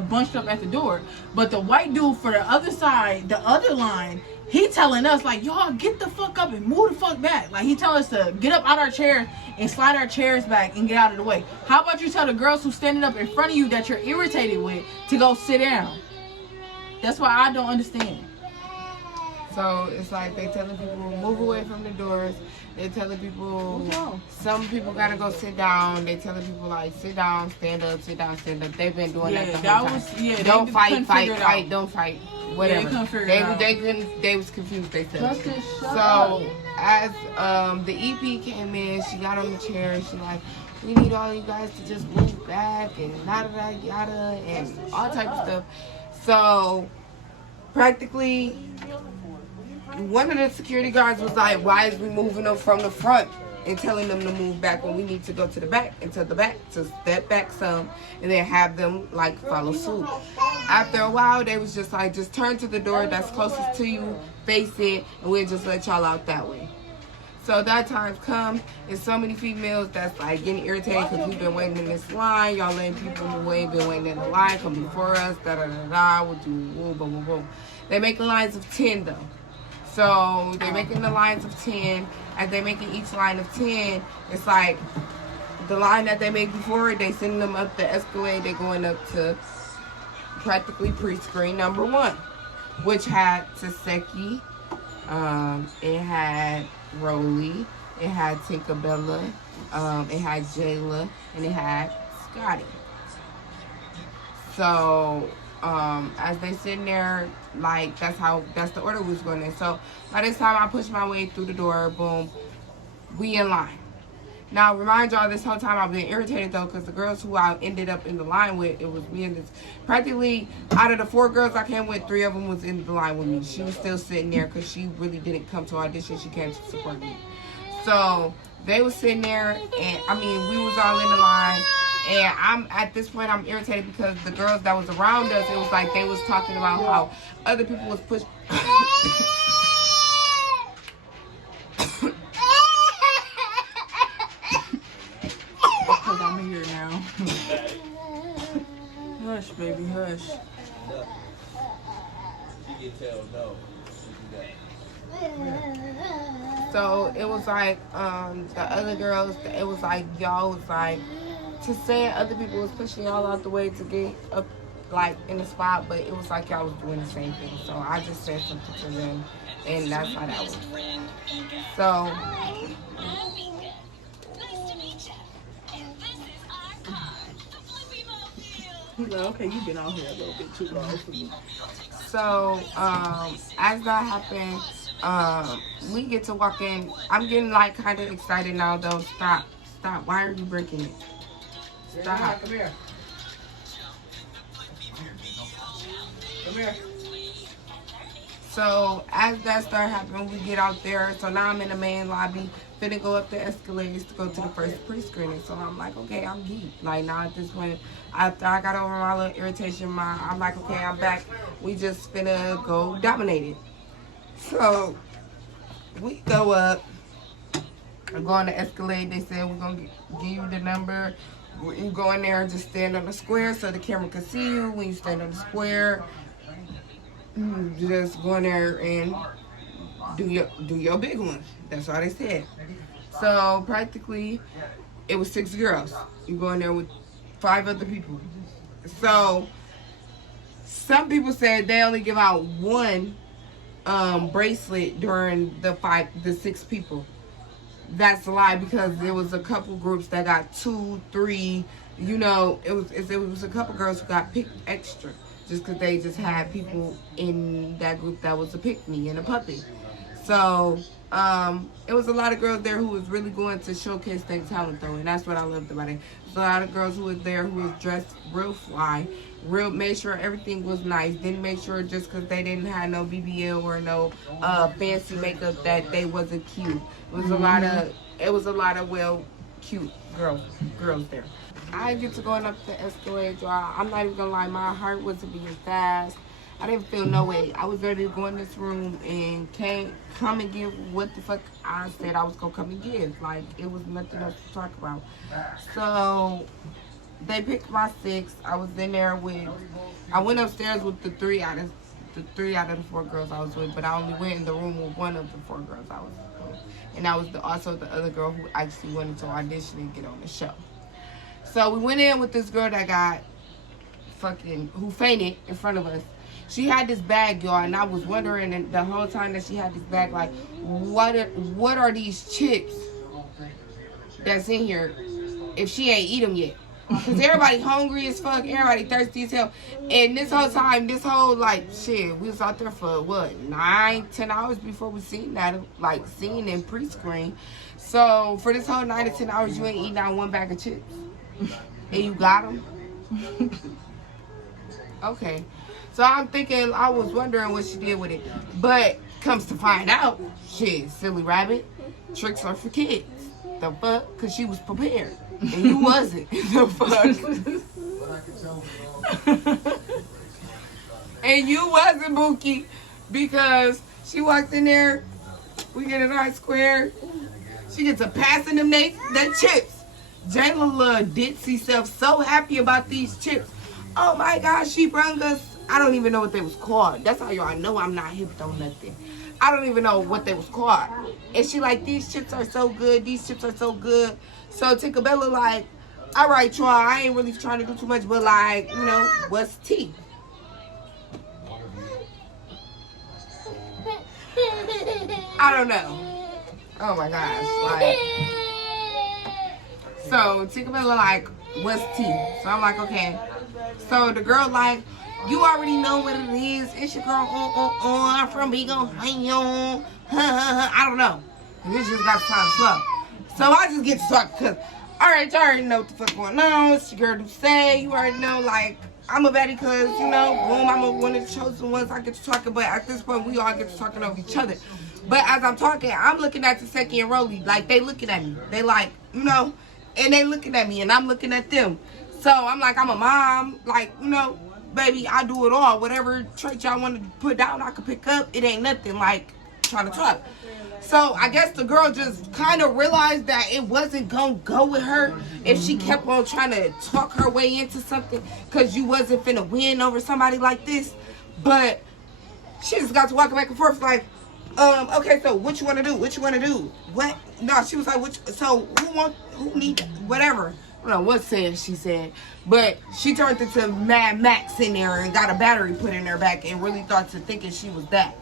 bunched up at the door. But the white dude for the other side, the other line, he telling us like, y'all get the fuck up and move the fuck back. Like, he tell us to get up out our chairs and slide our chairs back and get out of the way. How about you tell the girls who's standing up in front of you that you're irritated with to go sit down? That's why I don't understand. So it's like they telling people move away from the doors. They telling people some people gotta go sit down. They telling people like sit down, stand up, sit down, stand up. They've been doing that the whole time. Don't fight, don't fight. Whatever. They was confused. They said. So as the EP came in, she got on the chair and she like, we need all you guys to just move back and yada yada and all type of stuff. So practically, one of the security guards was like, why is we moving them from the front and telling them to move back when we need to go to the back and to the back to step back some and then have them like follow suit. After a while, they was just like, just turn to the door that's closest to you, face it, and we'll just let y'all out that way. So that time's come, and so many females that's like getting irritated because we've been waiting in this line. Y'all letting people in the way, been waiting in the line, come before us, we'll do boom, boom, boom. They making lines of 10 though. So they're making the lines of 10. As they're making each line of 10, it's like the line that they made before, they sending them up the escalator. They're going up to practically pre-screen number 1, which had Taseki, it had Rolly, it had Tinkerbella, it had Jayla, and it had Scotty. So as they sitting there, like that's the order we was going in. So by this time I pushed my way through the door, boom, we in line. Now remind y'all, this whole time I've been irritated though, because the girls who I ended up in the line with, it was me and this, practically out of the 4 girls I came with, 3 of them was in the line with me. She was still sitting there because she really didn't come to audition, she came to support me. So they was sitting there, and I mean we was all in the line. And I'm at this point I'm irritated because the girls that was around us, it was like they was talking about how other people was pushed. Because I'm here now. Hush, baby, hush. So it was like the other girls, it was like y'all was like to say other people was pushing y'all out the way to get up like in the spot, but it was like y'all was doing the same thing. So I just said something to them, and that's how that was. So He's like, okay, you've been out here a little bit too long for me. So as that happened, we get to walk in. I'm getting like kind of excited now though. Stop. Why are you breaking it? Stop. Come here. So as that started happening, we get out there. So now I'm in the main lobby, finna go up the escalators to go to the first pre-screening. So I'm like, okay, I'm geek. Like now at this point, after I got over my little irritation, I'm like, okay, I'm back. We just finna go dominate it. So we go up. I go on the escalator. They said we're gonna give you the number. You go in there and just stand on the square so the camera can see you. When you stand on the square, you just go in there and do your big one. That's all they said. So practically, it was 6 girls. You go in there with 5 other people. So some people said they only give out 1 bracelet during the 6 people. That's a lie, because there was a couple groups that got 2, 3. You know, it was a couple girls who got picked extra just because they just had people in that group that was a pick-me and a puppy. So it was a lot of girls there who was really going to showcase their talent though, and that's what I loved about it. There's a lot of girls who was there who was dressed real fly, made sure everything was nice, didn't make sure just because they didn't have no BBL or no fancy makeup that they wasn't cute. It was a lot of well cute girls there. I get to going up the escalator. I'm not even gonna lie, my heart wasn't beating fast. I didn't feel no way. I was ready to go in this room and come and give what the fuck I said I was gonna come and give. Like, it was nothing else to talk about. So they picked my 6. I was in there I went upstairs with the 3 out of the 4 girls I was with, but I only went in the room with 1 of the 4 girls I was with. And that was also the other girl who actually wanted to audition and get on the show. So we went in with this girl that got who fainted in front of us. She had this bag, y'all, and I was wondering the whole time that she had this bag, like, what are these chips that's in here if she ain't eat them yet? Because everybody hungry as fuck, everybody thirsty as hell. And this whole time, like, shit, we was out there for, what, 9-10 hours before we seen that, like, seen in pre-screen. So, for this whole 9 to 10 hours, you ain't eating out one bag of chips. And you got them? Okay. So, I'm thinking, I was wondering what she did with it. But, comes to find out, shit, silly rabbit, tricks are for kids. The fuck? Because she was prepared. And you wasn't. The fuck? And you wasn't, Bookie. Because she walked in there, we get a nice square. She gets a passing them the chips. Jayla little ditzy self so happy about these chips. Oh my gosh, she brung us, I don't even know what they was called. That's how y'all know I'm not hip on nothing. I don't even know what they was called. And she like, these chips are so good. These chips are so good. So Tinkerbella like, all right, y'all, I ain't really trying to do too much, but like, you know, what's tea? I don't know. Oh my gosh. Like, so Tinkerbella like, what's tea? So I'm like, okay. So the girl like, you already know what it is. It's your girl I'm from Big on. I don't know. And this just got kind of slow. So I just get to talk because, all right, you already know what the fuck going on. It's your girl Dusse. You already know, like, I'm a baddie because, you know, boom, I'm one of the chosen ones. I get to talking, but at this point, we all get to talking over each other. But as I'm talking, I'm looking at the second rollie. Like, they looking at me. They like, you know, and they looking at me, and I'm looking at them. So I'm like, I'm a mom. Like, you know, baby, I do it all. Whatever trait y'all want to put down, I can pick up. It ain't nothing like trying to talk. So I guess the girl just kind of realized that it wasn't going to go with her if she kept on trying to talk her way into something because you wasn't finna win over somebody like this. But she just got to walk back and forth like, okay, so what you want to do? What you want to do? What? No, she was like, so who need, whatever. I don't know what she said, but she turned into Mad Max in there and got a battery put in her back and really thought to thinking she was that.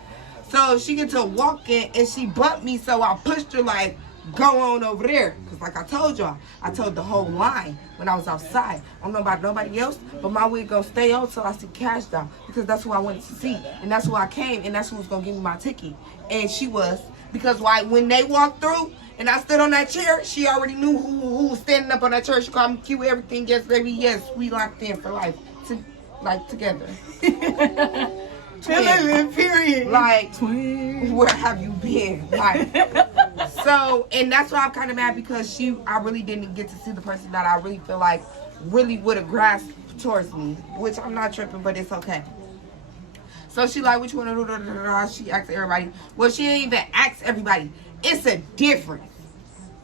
So she get to walking and she bumped me, so I pushed her like, go on over there. Because like I told y'all, I told the whole line when I was outside. I don't know about nobody else, but my wig gonna stay on till I see Cash down. Because that's who I wanted to see. And that's who I came, and that's who was gonna give me my ticket. And she was. Because why? When they walked through and I stood on that chair, she already knew who was standing up on that chair. She called me cute, everything. Yes, baby, yes. We locked in for life. Together. Twin. Period. Like, twin. Where have you been? Like, so, and that's why I'm kind of mad because I really didn't get to see the person that I really feel like really would have grasped towards me, which I'm not tripping, but it's okay. So she like, what you want to do? She asked everybody. Well, she didn't even ask everybody. It's a difference.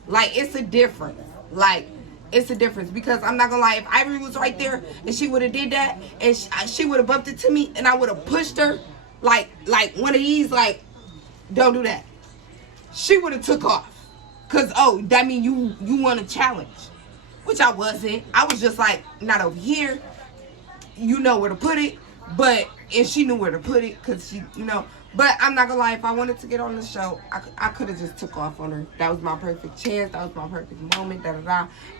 Like, it's a difference. Like, it's a difference because I'm not gonna lie, if Ivory was right there and she would have did that and she would have bumped it to me and I would have pushed her like one of these, like, don't do that, she would have took off because that mean you want a challenge, which I wasn't. I was just like, not over here, you know where to put it. But and she knew where to put it because she, you know. But I'm not gonna lie, if I wanted to get on the show, I could have just took off on her. That was my perfect chance. That was my perfect moment.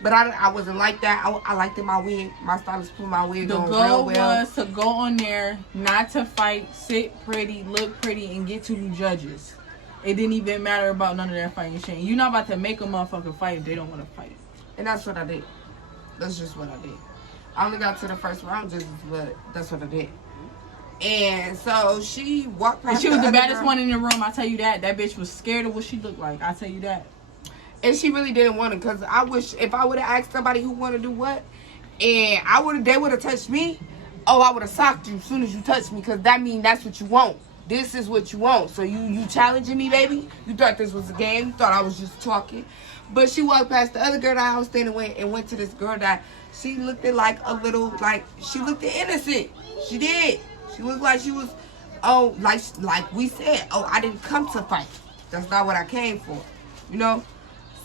But I wasn't like that. I liked it. My wig, my stylist put my wig on real well. The goal was to go on there, not to fight, sit pretty, look pretty, and get to the judges. It didn't even matter about none of that fighting shit. You're not about to make a motherfucker fight if they don't want to fight. And that's what I did. That's just what I did. I only got to the first round, but that's what I did. And so she walked past. And she was the baddest one in the room. I tell you that. That bitch was scared of what she looked like. I tell you that. And she really didn't want it because I wish if I would have asked somebody who want to do what, and they would have touched me. I would have socked you as soon as you touched me because that means that's what you want. This is what you want. So you challenging me, baby? You thought this was a game? You thought I was just talking? But she walked past the other girl that I was standing with and went to this girl that she looked at like a little, like, she looked at innocent. She did. She looked like she was, like we said, I didn't come to fight. That's not what I came for, you know?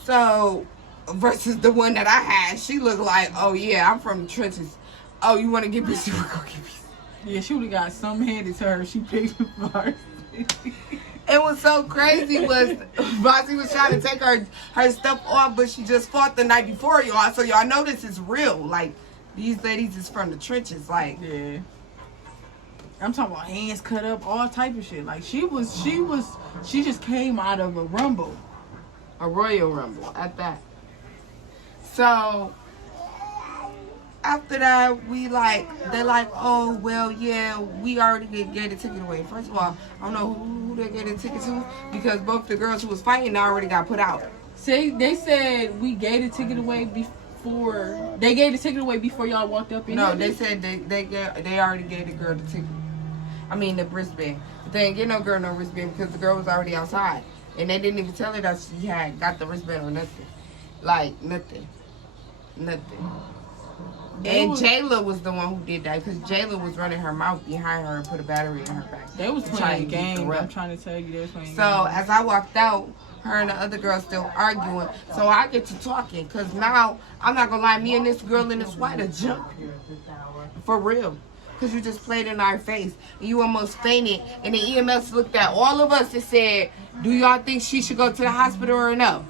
So, versus the one that I had, she looked like, yeah, I'm from the trenches. You want to get busy? We'll go get busy. Yeah, she would have got some handed to her. She picked it first. It was so crazy was Bossy was trying to take her stuff off, but she just fought the night before, y'all. So y'all know this is real. Like, these ladies is from the trenches. Like, yeah. I'm talking about hands cut up, all type of shit. Like, she just came out of a rumble. a Royal Rumble at that. So after that, they're like, oh, well, yeah, we already gave the ticket away. First of all, I don't know who they gave the ticket to, because both the girls who was fighting already got put out. See, they said we gave the ticket away before. They gave the ticket away before y'all walked up in. No, they said they already gave the girl the ticket. I mean, the wristband. But they didn't get no girl no wristband because the girl was already outside. And they didn't even tell her that she had got the wristband or nothing. Like, nothing. And Jayla was the one who did that, because Jayla was running her mouth behind her and put a battery in her back. They was playing a game. I'm trying to tell you, they was playing a game. So as I walked out, her and the other girl still arguing. So I get to talking, because now, I'm not going to lie, me and this girl in this white are jump. For real. Because you just played in our face. And you almost fainted. And the EMS looked at all of us and said, do y'all think she should go to the hospital or no?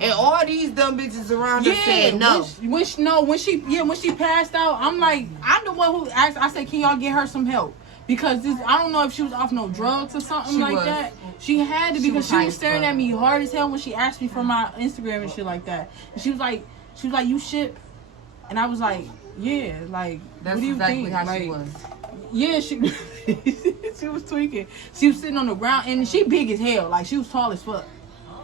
And all these dumb bitches around us said no. When she passed out, I'm the one who asked. I said, can y'all get her some help? Because I don't know if she was off no drugs or something that. She had to, because she was staring at me hard as hell when she asked me for my Instagram and shit like that. And she was like, you shit? And I was like, yeah, like, that's what do you exactly think? How like, she was. Yeah, she was tweaking. She was sitting on the ground, and she big as hell. Like, she was tall as fuck.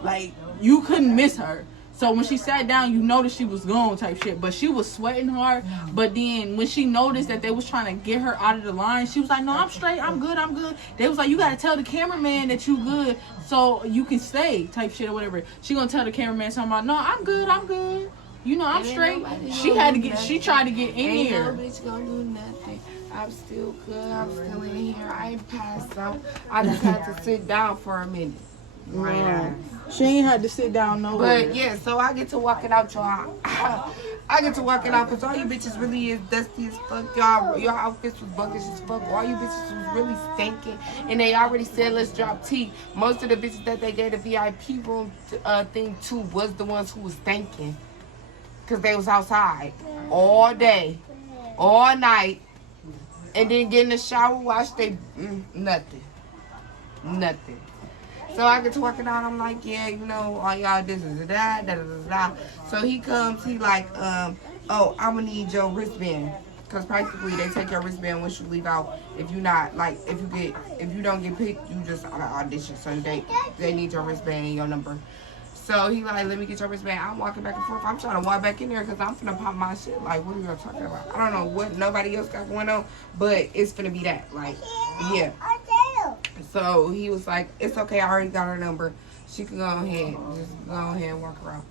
Like, you couldn't miss her. So when she sat down, you noticed she was gone type shit. But she was sweating hard. But then when she noticed that they was trying to get her out of the line, she was like, no, I'm straight. I'm good. They was like, you got to tell the cameraman that you good so you can stay type shit or whatever. She going to tell the cameraman something about, no, I'm good. You know, I'm straight. She tried to get in here. Ain't no bitch gonna do nothing. I'm still good. I'm still in here. I ain't passed out. I just had to sit down for a minute. Right. She ain't had to sit down nowhere. But yeah, so I get to walking out, y'all. I get to walking out because all you bitches really is dusty as fuck, y'all. Your outfits was buggish as fuck. All you bitches was really stinking. And they already said, let's drop tea. Most of the bitches that they gave the VIP room thing to was the ones who was stinking. Because they was outside all day, all night, and then get in the shower, wash they, nothing. So I get to walking out, I'm like, yeah, you know, all y'all this is that. So he comes, he like, oh, I'm gonna need your wristband. Because practically they take your wristband once you leave out. If you not, like, if you don't get picked, you just audition. So they need your wristband and your number. So he like, let me get your wristband. I'm walking back and forth. I'm trying to walk back in there because I'm finna pop my shit. Like, what are y'all talking about? I don't know what nobody else got going on, but it's finna be that. Like, yeah. So he was like, it's okay. I already got her number. She can go ahead. Just go ahead and walk around.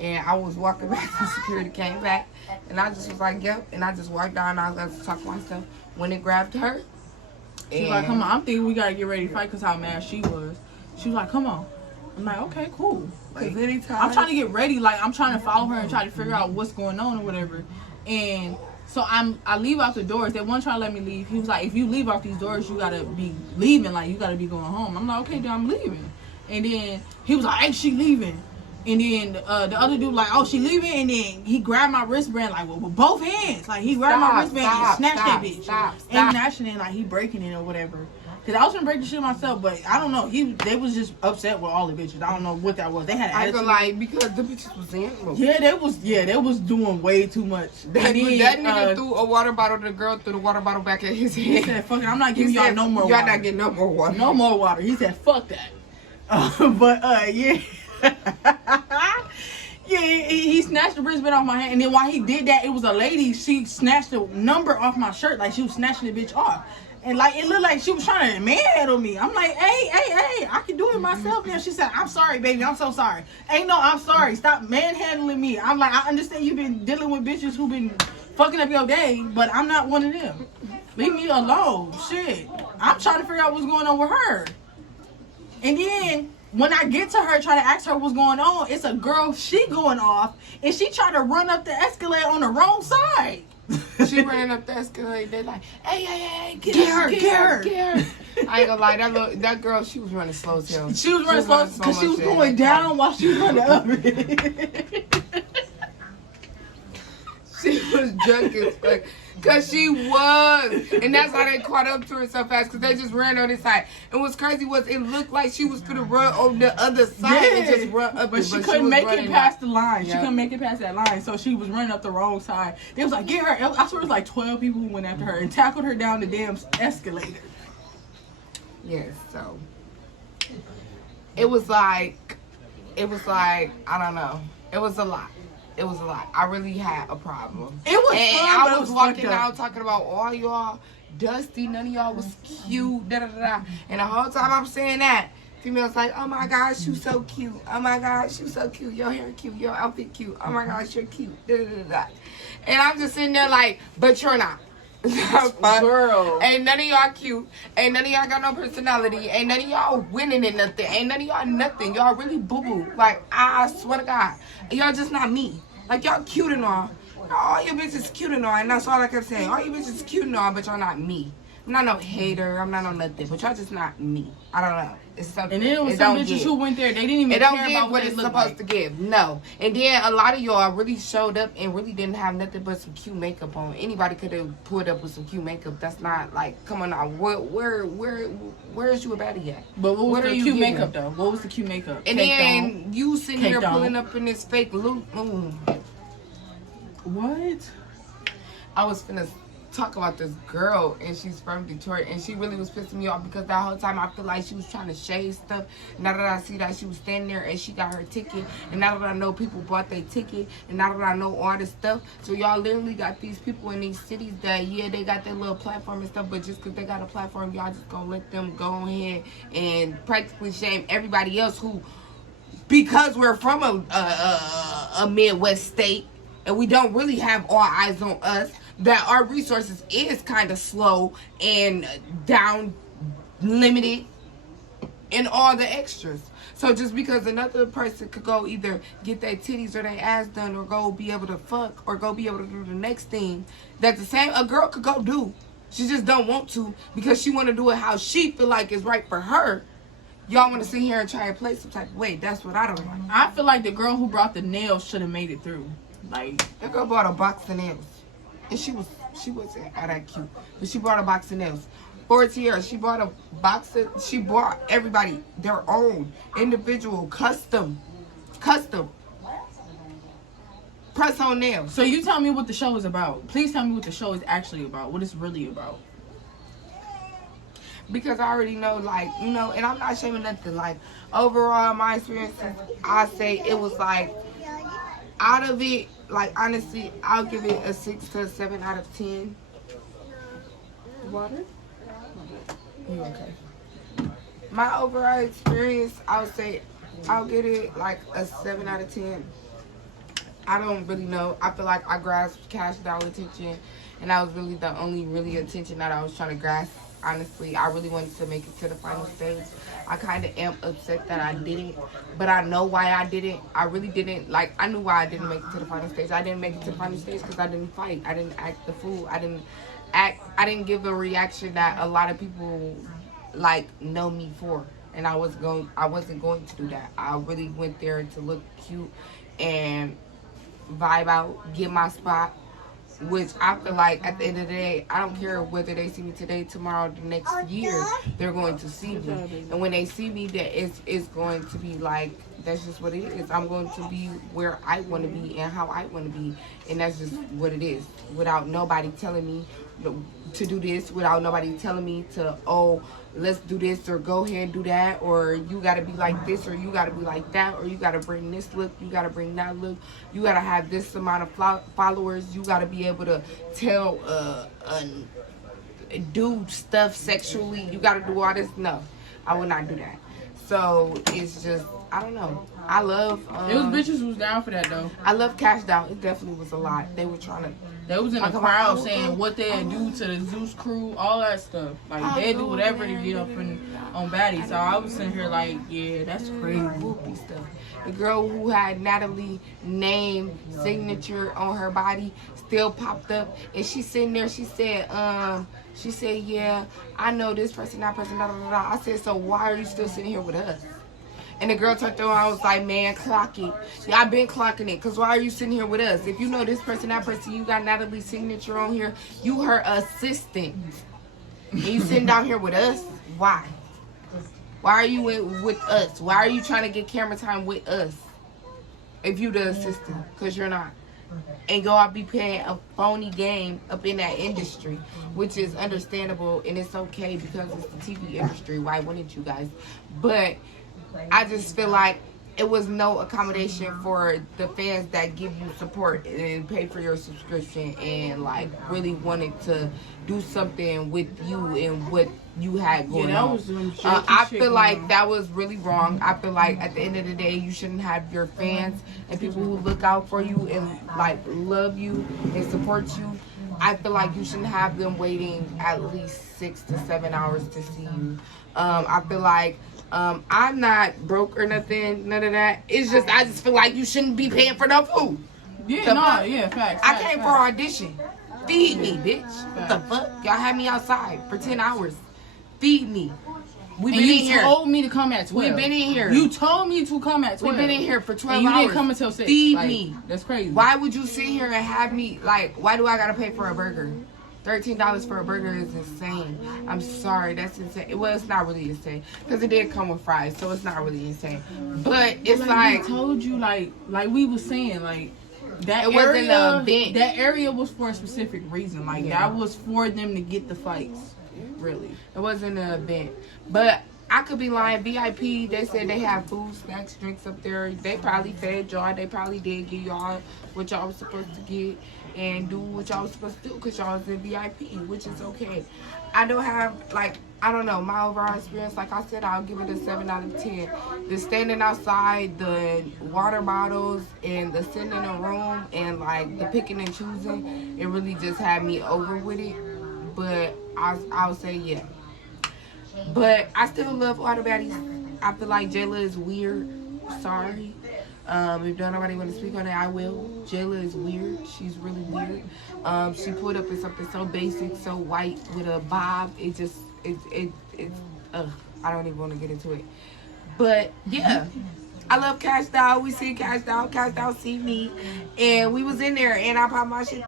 And I was walking back and security came back. And I just was like, yep. And I just walked down and I was going to talk to myself. When it grabbed her. She was like, come on. I'm thinking we got to get ready to fight because how mad she was. She was like, come on. I'm like, okay, cool. Like, I'm trying to get ready. Like, I'm trying to follow her and try to figure out what's going on or whatever. And so I leave out the doors. They weren't trying to let me leave. He was like, if you leave out these doors, you got to be leaving. Like, you got to be going home. I'm like, okay, then I'm leaving. And then he was like, hey, she leaving. And then the other dude like, oh, she leaving. And then he grabbed my wristband like with both hands. Like, he grabbed my wristband and snatched that bitch. And snatching it like he breaking it or whatever. Cause I was gonna break the shit myself, but I don't know. They was just upset with all the bitches. I don't know what that was. They had I feel like because the bitches was animals. Yeah, they was doing way too much. That nigga threw a water bottle. The girl threw the water bottle back at his head. He said, "Fuck it, I'm not giving y'all no more water. Y'all not getting no more water. No more water." He said, "Fuck that." Yeah. Yeah, he snatched the wristband off my hand, and then while he did that, it was a lady. She snatched the number off my shirt, like she was snatching the bitch off. And like it looked like she was trying to manhandle me. I'm like, hey, I can do it myself now. She said, I'm sorry, baby. I'm so sorry. Ain't no, I'm sorry. Stop manhandling me. I'm like, I understand you've been dealing with bitches who've been fucking up your day, but I'm not one of them. Leave me alone. Shit. I'm trying to figure out what's going on with her. And then when I get to her, try to ask her what's going on, it's a girl, she going off, and she tried to run up the escalator on the wrong side. She running up the escalator. They like, hey, get her. I ain't gonna lie, that girl, she was running slow as hell. She was running slow because she was going down while she was running up. She was drunk as fuck. Cause she was. And that's why they caught up to her so fast, because they just ran on this side. And what's crazy was it looked like she was gonna run on the other side and just run up. But she couldn't make it past the line. She couldn't make it past that line. So she was running up the wrong side. They was like, get her. I swear it was like 12 people who went after her and tackled her down the damn escalator. Yes, so it was like, I don't know. It was a lot. I really had a problem. It was and fun, I was walking out talking about all y'all dusty, none of y'all was cute, da da da. And the whole time I'm saying that, females like, oh my gosh, you so cute. Oh my gosh, you so cute. Your hair cute. Your outfit cute. Oh my gosh, you're cute. Da da da da. And I'm just sitting there like, but you're not. Girl. Ain't none of y'all cute. Ain't none of y'all got no personality. Ain't none of y'all winning in nothing. Ain't none of y'all nothing. Y'all really boo-boo. Like, I swear to God. Y'all just not me. Like, y'all cute and all. All you bitches cute and all. And that's all I kept saying. All you bitches cute and all, but y'all not me. I'm not no hater. I'm not no nothing. But y'all just not me. I don't know. It's something. And then it was some bitches who went there. They didn't even care about what it's supposed to give. No. And then a lot of y'all really showed up and really didn't have nothing but some cute makeup on. Anybody could have pulled up with some cute makeup. That's not like, come on now. Where is you a baddie at? But what was the cute makeup though? What was the cute makeup? And then you sitting here pulling up in this fake loop. What? I was finna talk about this girl, and she's from Detroit, and she really was pissing me off because that whole time I feel like she was trying to shade stuff. Now that I see that she was standing there and she got her ticket, and now that I know people bought their ticket, and now that I know all this stuff, so y'all literally got these people in these cities that, yeah, they got their little platform and stuff, but just because they got a platform, y'all just gonna let them go ahead and practically shame everybody else who, because we're from a Midwest state, and we don't really have all eyes on us, that our resources is kind of slow and down limited in all the extras. So just because another person could go either get their titties or their ass done or go be able to fuck or go be able to do the next thing that the same a girl could go do, she just don't want to because she want to do it how she feel like is right for her. Y'all want to sit here and try and play some type of way. That's what I don't like. I feel like the girl who brought the nails should have made it through. Like, that girl bought a box of nails. And she wasn't all that cute, but she bought a box of nails. For Tierra, she bought a box of, she bought everybody their own individual custom press-on nails. So you tell me what the show is about. Please tell me what the show is actually about. What it's really about. Because I already know, like, you know, and I'm not shaming nothing. Like, overall, my experiences, I say it was like, out of it, like, honestly, I'll give it a 6 to a 7 out of 10. Water? You okay? My overall experience, I would say, I'll get it like a 7 out of 10. I don't really know. I feel like I grasped cash dollar attention, and that was really the only really attention that I was trying to grasp. Honestly, I really wanted to make it to the final stage. I kind of am upset that I didn't, but I know why I didn't. I really didn't. Like, I knew why I didn't make it to the final stage. I didn't make it to the final stage because I didn't fight. I didn't act the fool. I didn't give a reaction that a lot of people, like, know me for. And I wasn't going to do that. I really went there to look cute and vibe out, get my spot. Which I feel like at the end of the day, I don't care whether they see me today, tomorrow, the next year, they're going to see me. And when they see me, that it's going to be like, that's just what it is. I'm going to be where I want to be and how I want to be. And that's just what it is. Without nobody telling me to do this, without nobody telling me to, oh, let's do this or go ahead and do that, or you got to be like this or you got to be like that, or you got to bring this look, you got to bring that look, you got to have this amount of followers, you got to be able to tell do stuff sexually, you got to do all this. No, I would not do that. So it's just, I don't know. I love it was bitches who was down for that though. I love cash down. It definitely was a lot. They They was in the crowd saying what they do to the Zeus crew, all that stuff. Like they do whatever to get up on Baddies. So I was sitting here like, yeah, that's crazy. Whoopie stuff. The girl who had Natalie name signature on her body still popped up, and she's sitting there. She said, yeah, I know this person, that person, da da da da. I said, so why are you still sitting here with us? And the girl turned around. I was like, man, clock it. Yeah, I've been clocking it. Because why are you sitting here with us? If you know this person, that person, you got Natalie's signature on here, you her assistant. And you sitting down here with us? Why? Why are you with us? Why are you trying to get camera time with us? If you the assistant. Because you're not. And go out be playing a phony game up in that industry. Which is understandable. And it's okay because it's the TV industry. Why wouldn't you guys? But I just feel like it was no accommodation for the fans that give you support and pay for your subscription and like really wanted to do something with you and what you had going on. I feel like that was really wrong. I feel like at the end of the day, you shouldn't have your fans and people who look out for you and like love you and support you. I feel like you shouldn't have them waiting at least 6 to 7 hours to see you. I feel like I'm not broke or nothing, none of that. It's just, I just feel like you shouldn't be paying for no food. Yeah, facts. I came for audition. Feed me, bitch. What the fuck? Y'all had me outside for 10 hours. Feed me. We've been in here. You told me to come at 12. We've been in here. You told me to come at 12. We've been in here for 12 and hours. You didn't come until 6. Feed like, me. That's crazy. Why would you sit here and have me, like, why do I gotta pay for a burger? $13 for a burger is insane. I'm sorry, that's insane. Well, it's not really insane because it did come with fries, so it's not really insane. But it's like I told you, like we was saying, like that it area, wasn't an event. That area was for a specific reason. Like that was for them to get the fights. Really, it wasn't an event. But I could be lying. VIP, they said they have food, snacks, drinks up there. They probably fed y'all. They probably did give y'all what y'all was supposed to get and do what y'all was supposed to do because y'all was in VIP, which is okay. I don't have, like, I don't know, my overall experience, like I said, I'll give it a 7 out of 10. The standing outside, the water bottles, and the sitting in a room, and, like, the picking and choosing, it really just had me over with it. But I'll say, yeah. But I still love all the baddies. I feel like Jayla is weird. Sorry. If nobody want to speak on it, I will. Jayla is weird. She's really weird. She put up in something so basic, so white with a bob. It just, it's I don't even want to get into it. But yeah, I love Cash Doll. We see Cash Doll. Cash Doll see me, and we was in there, and I popped my shit.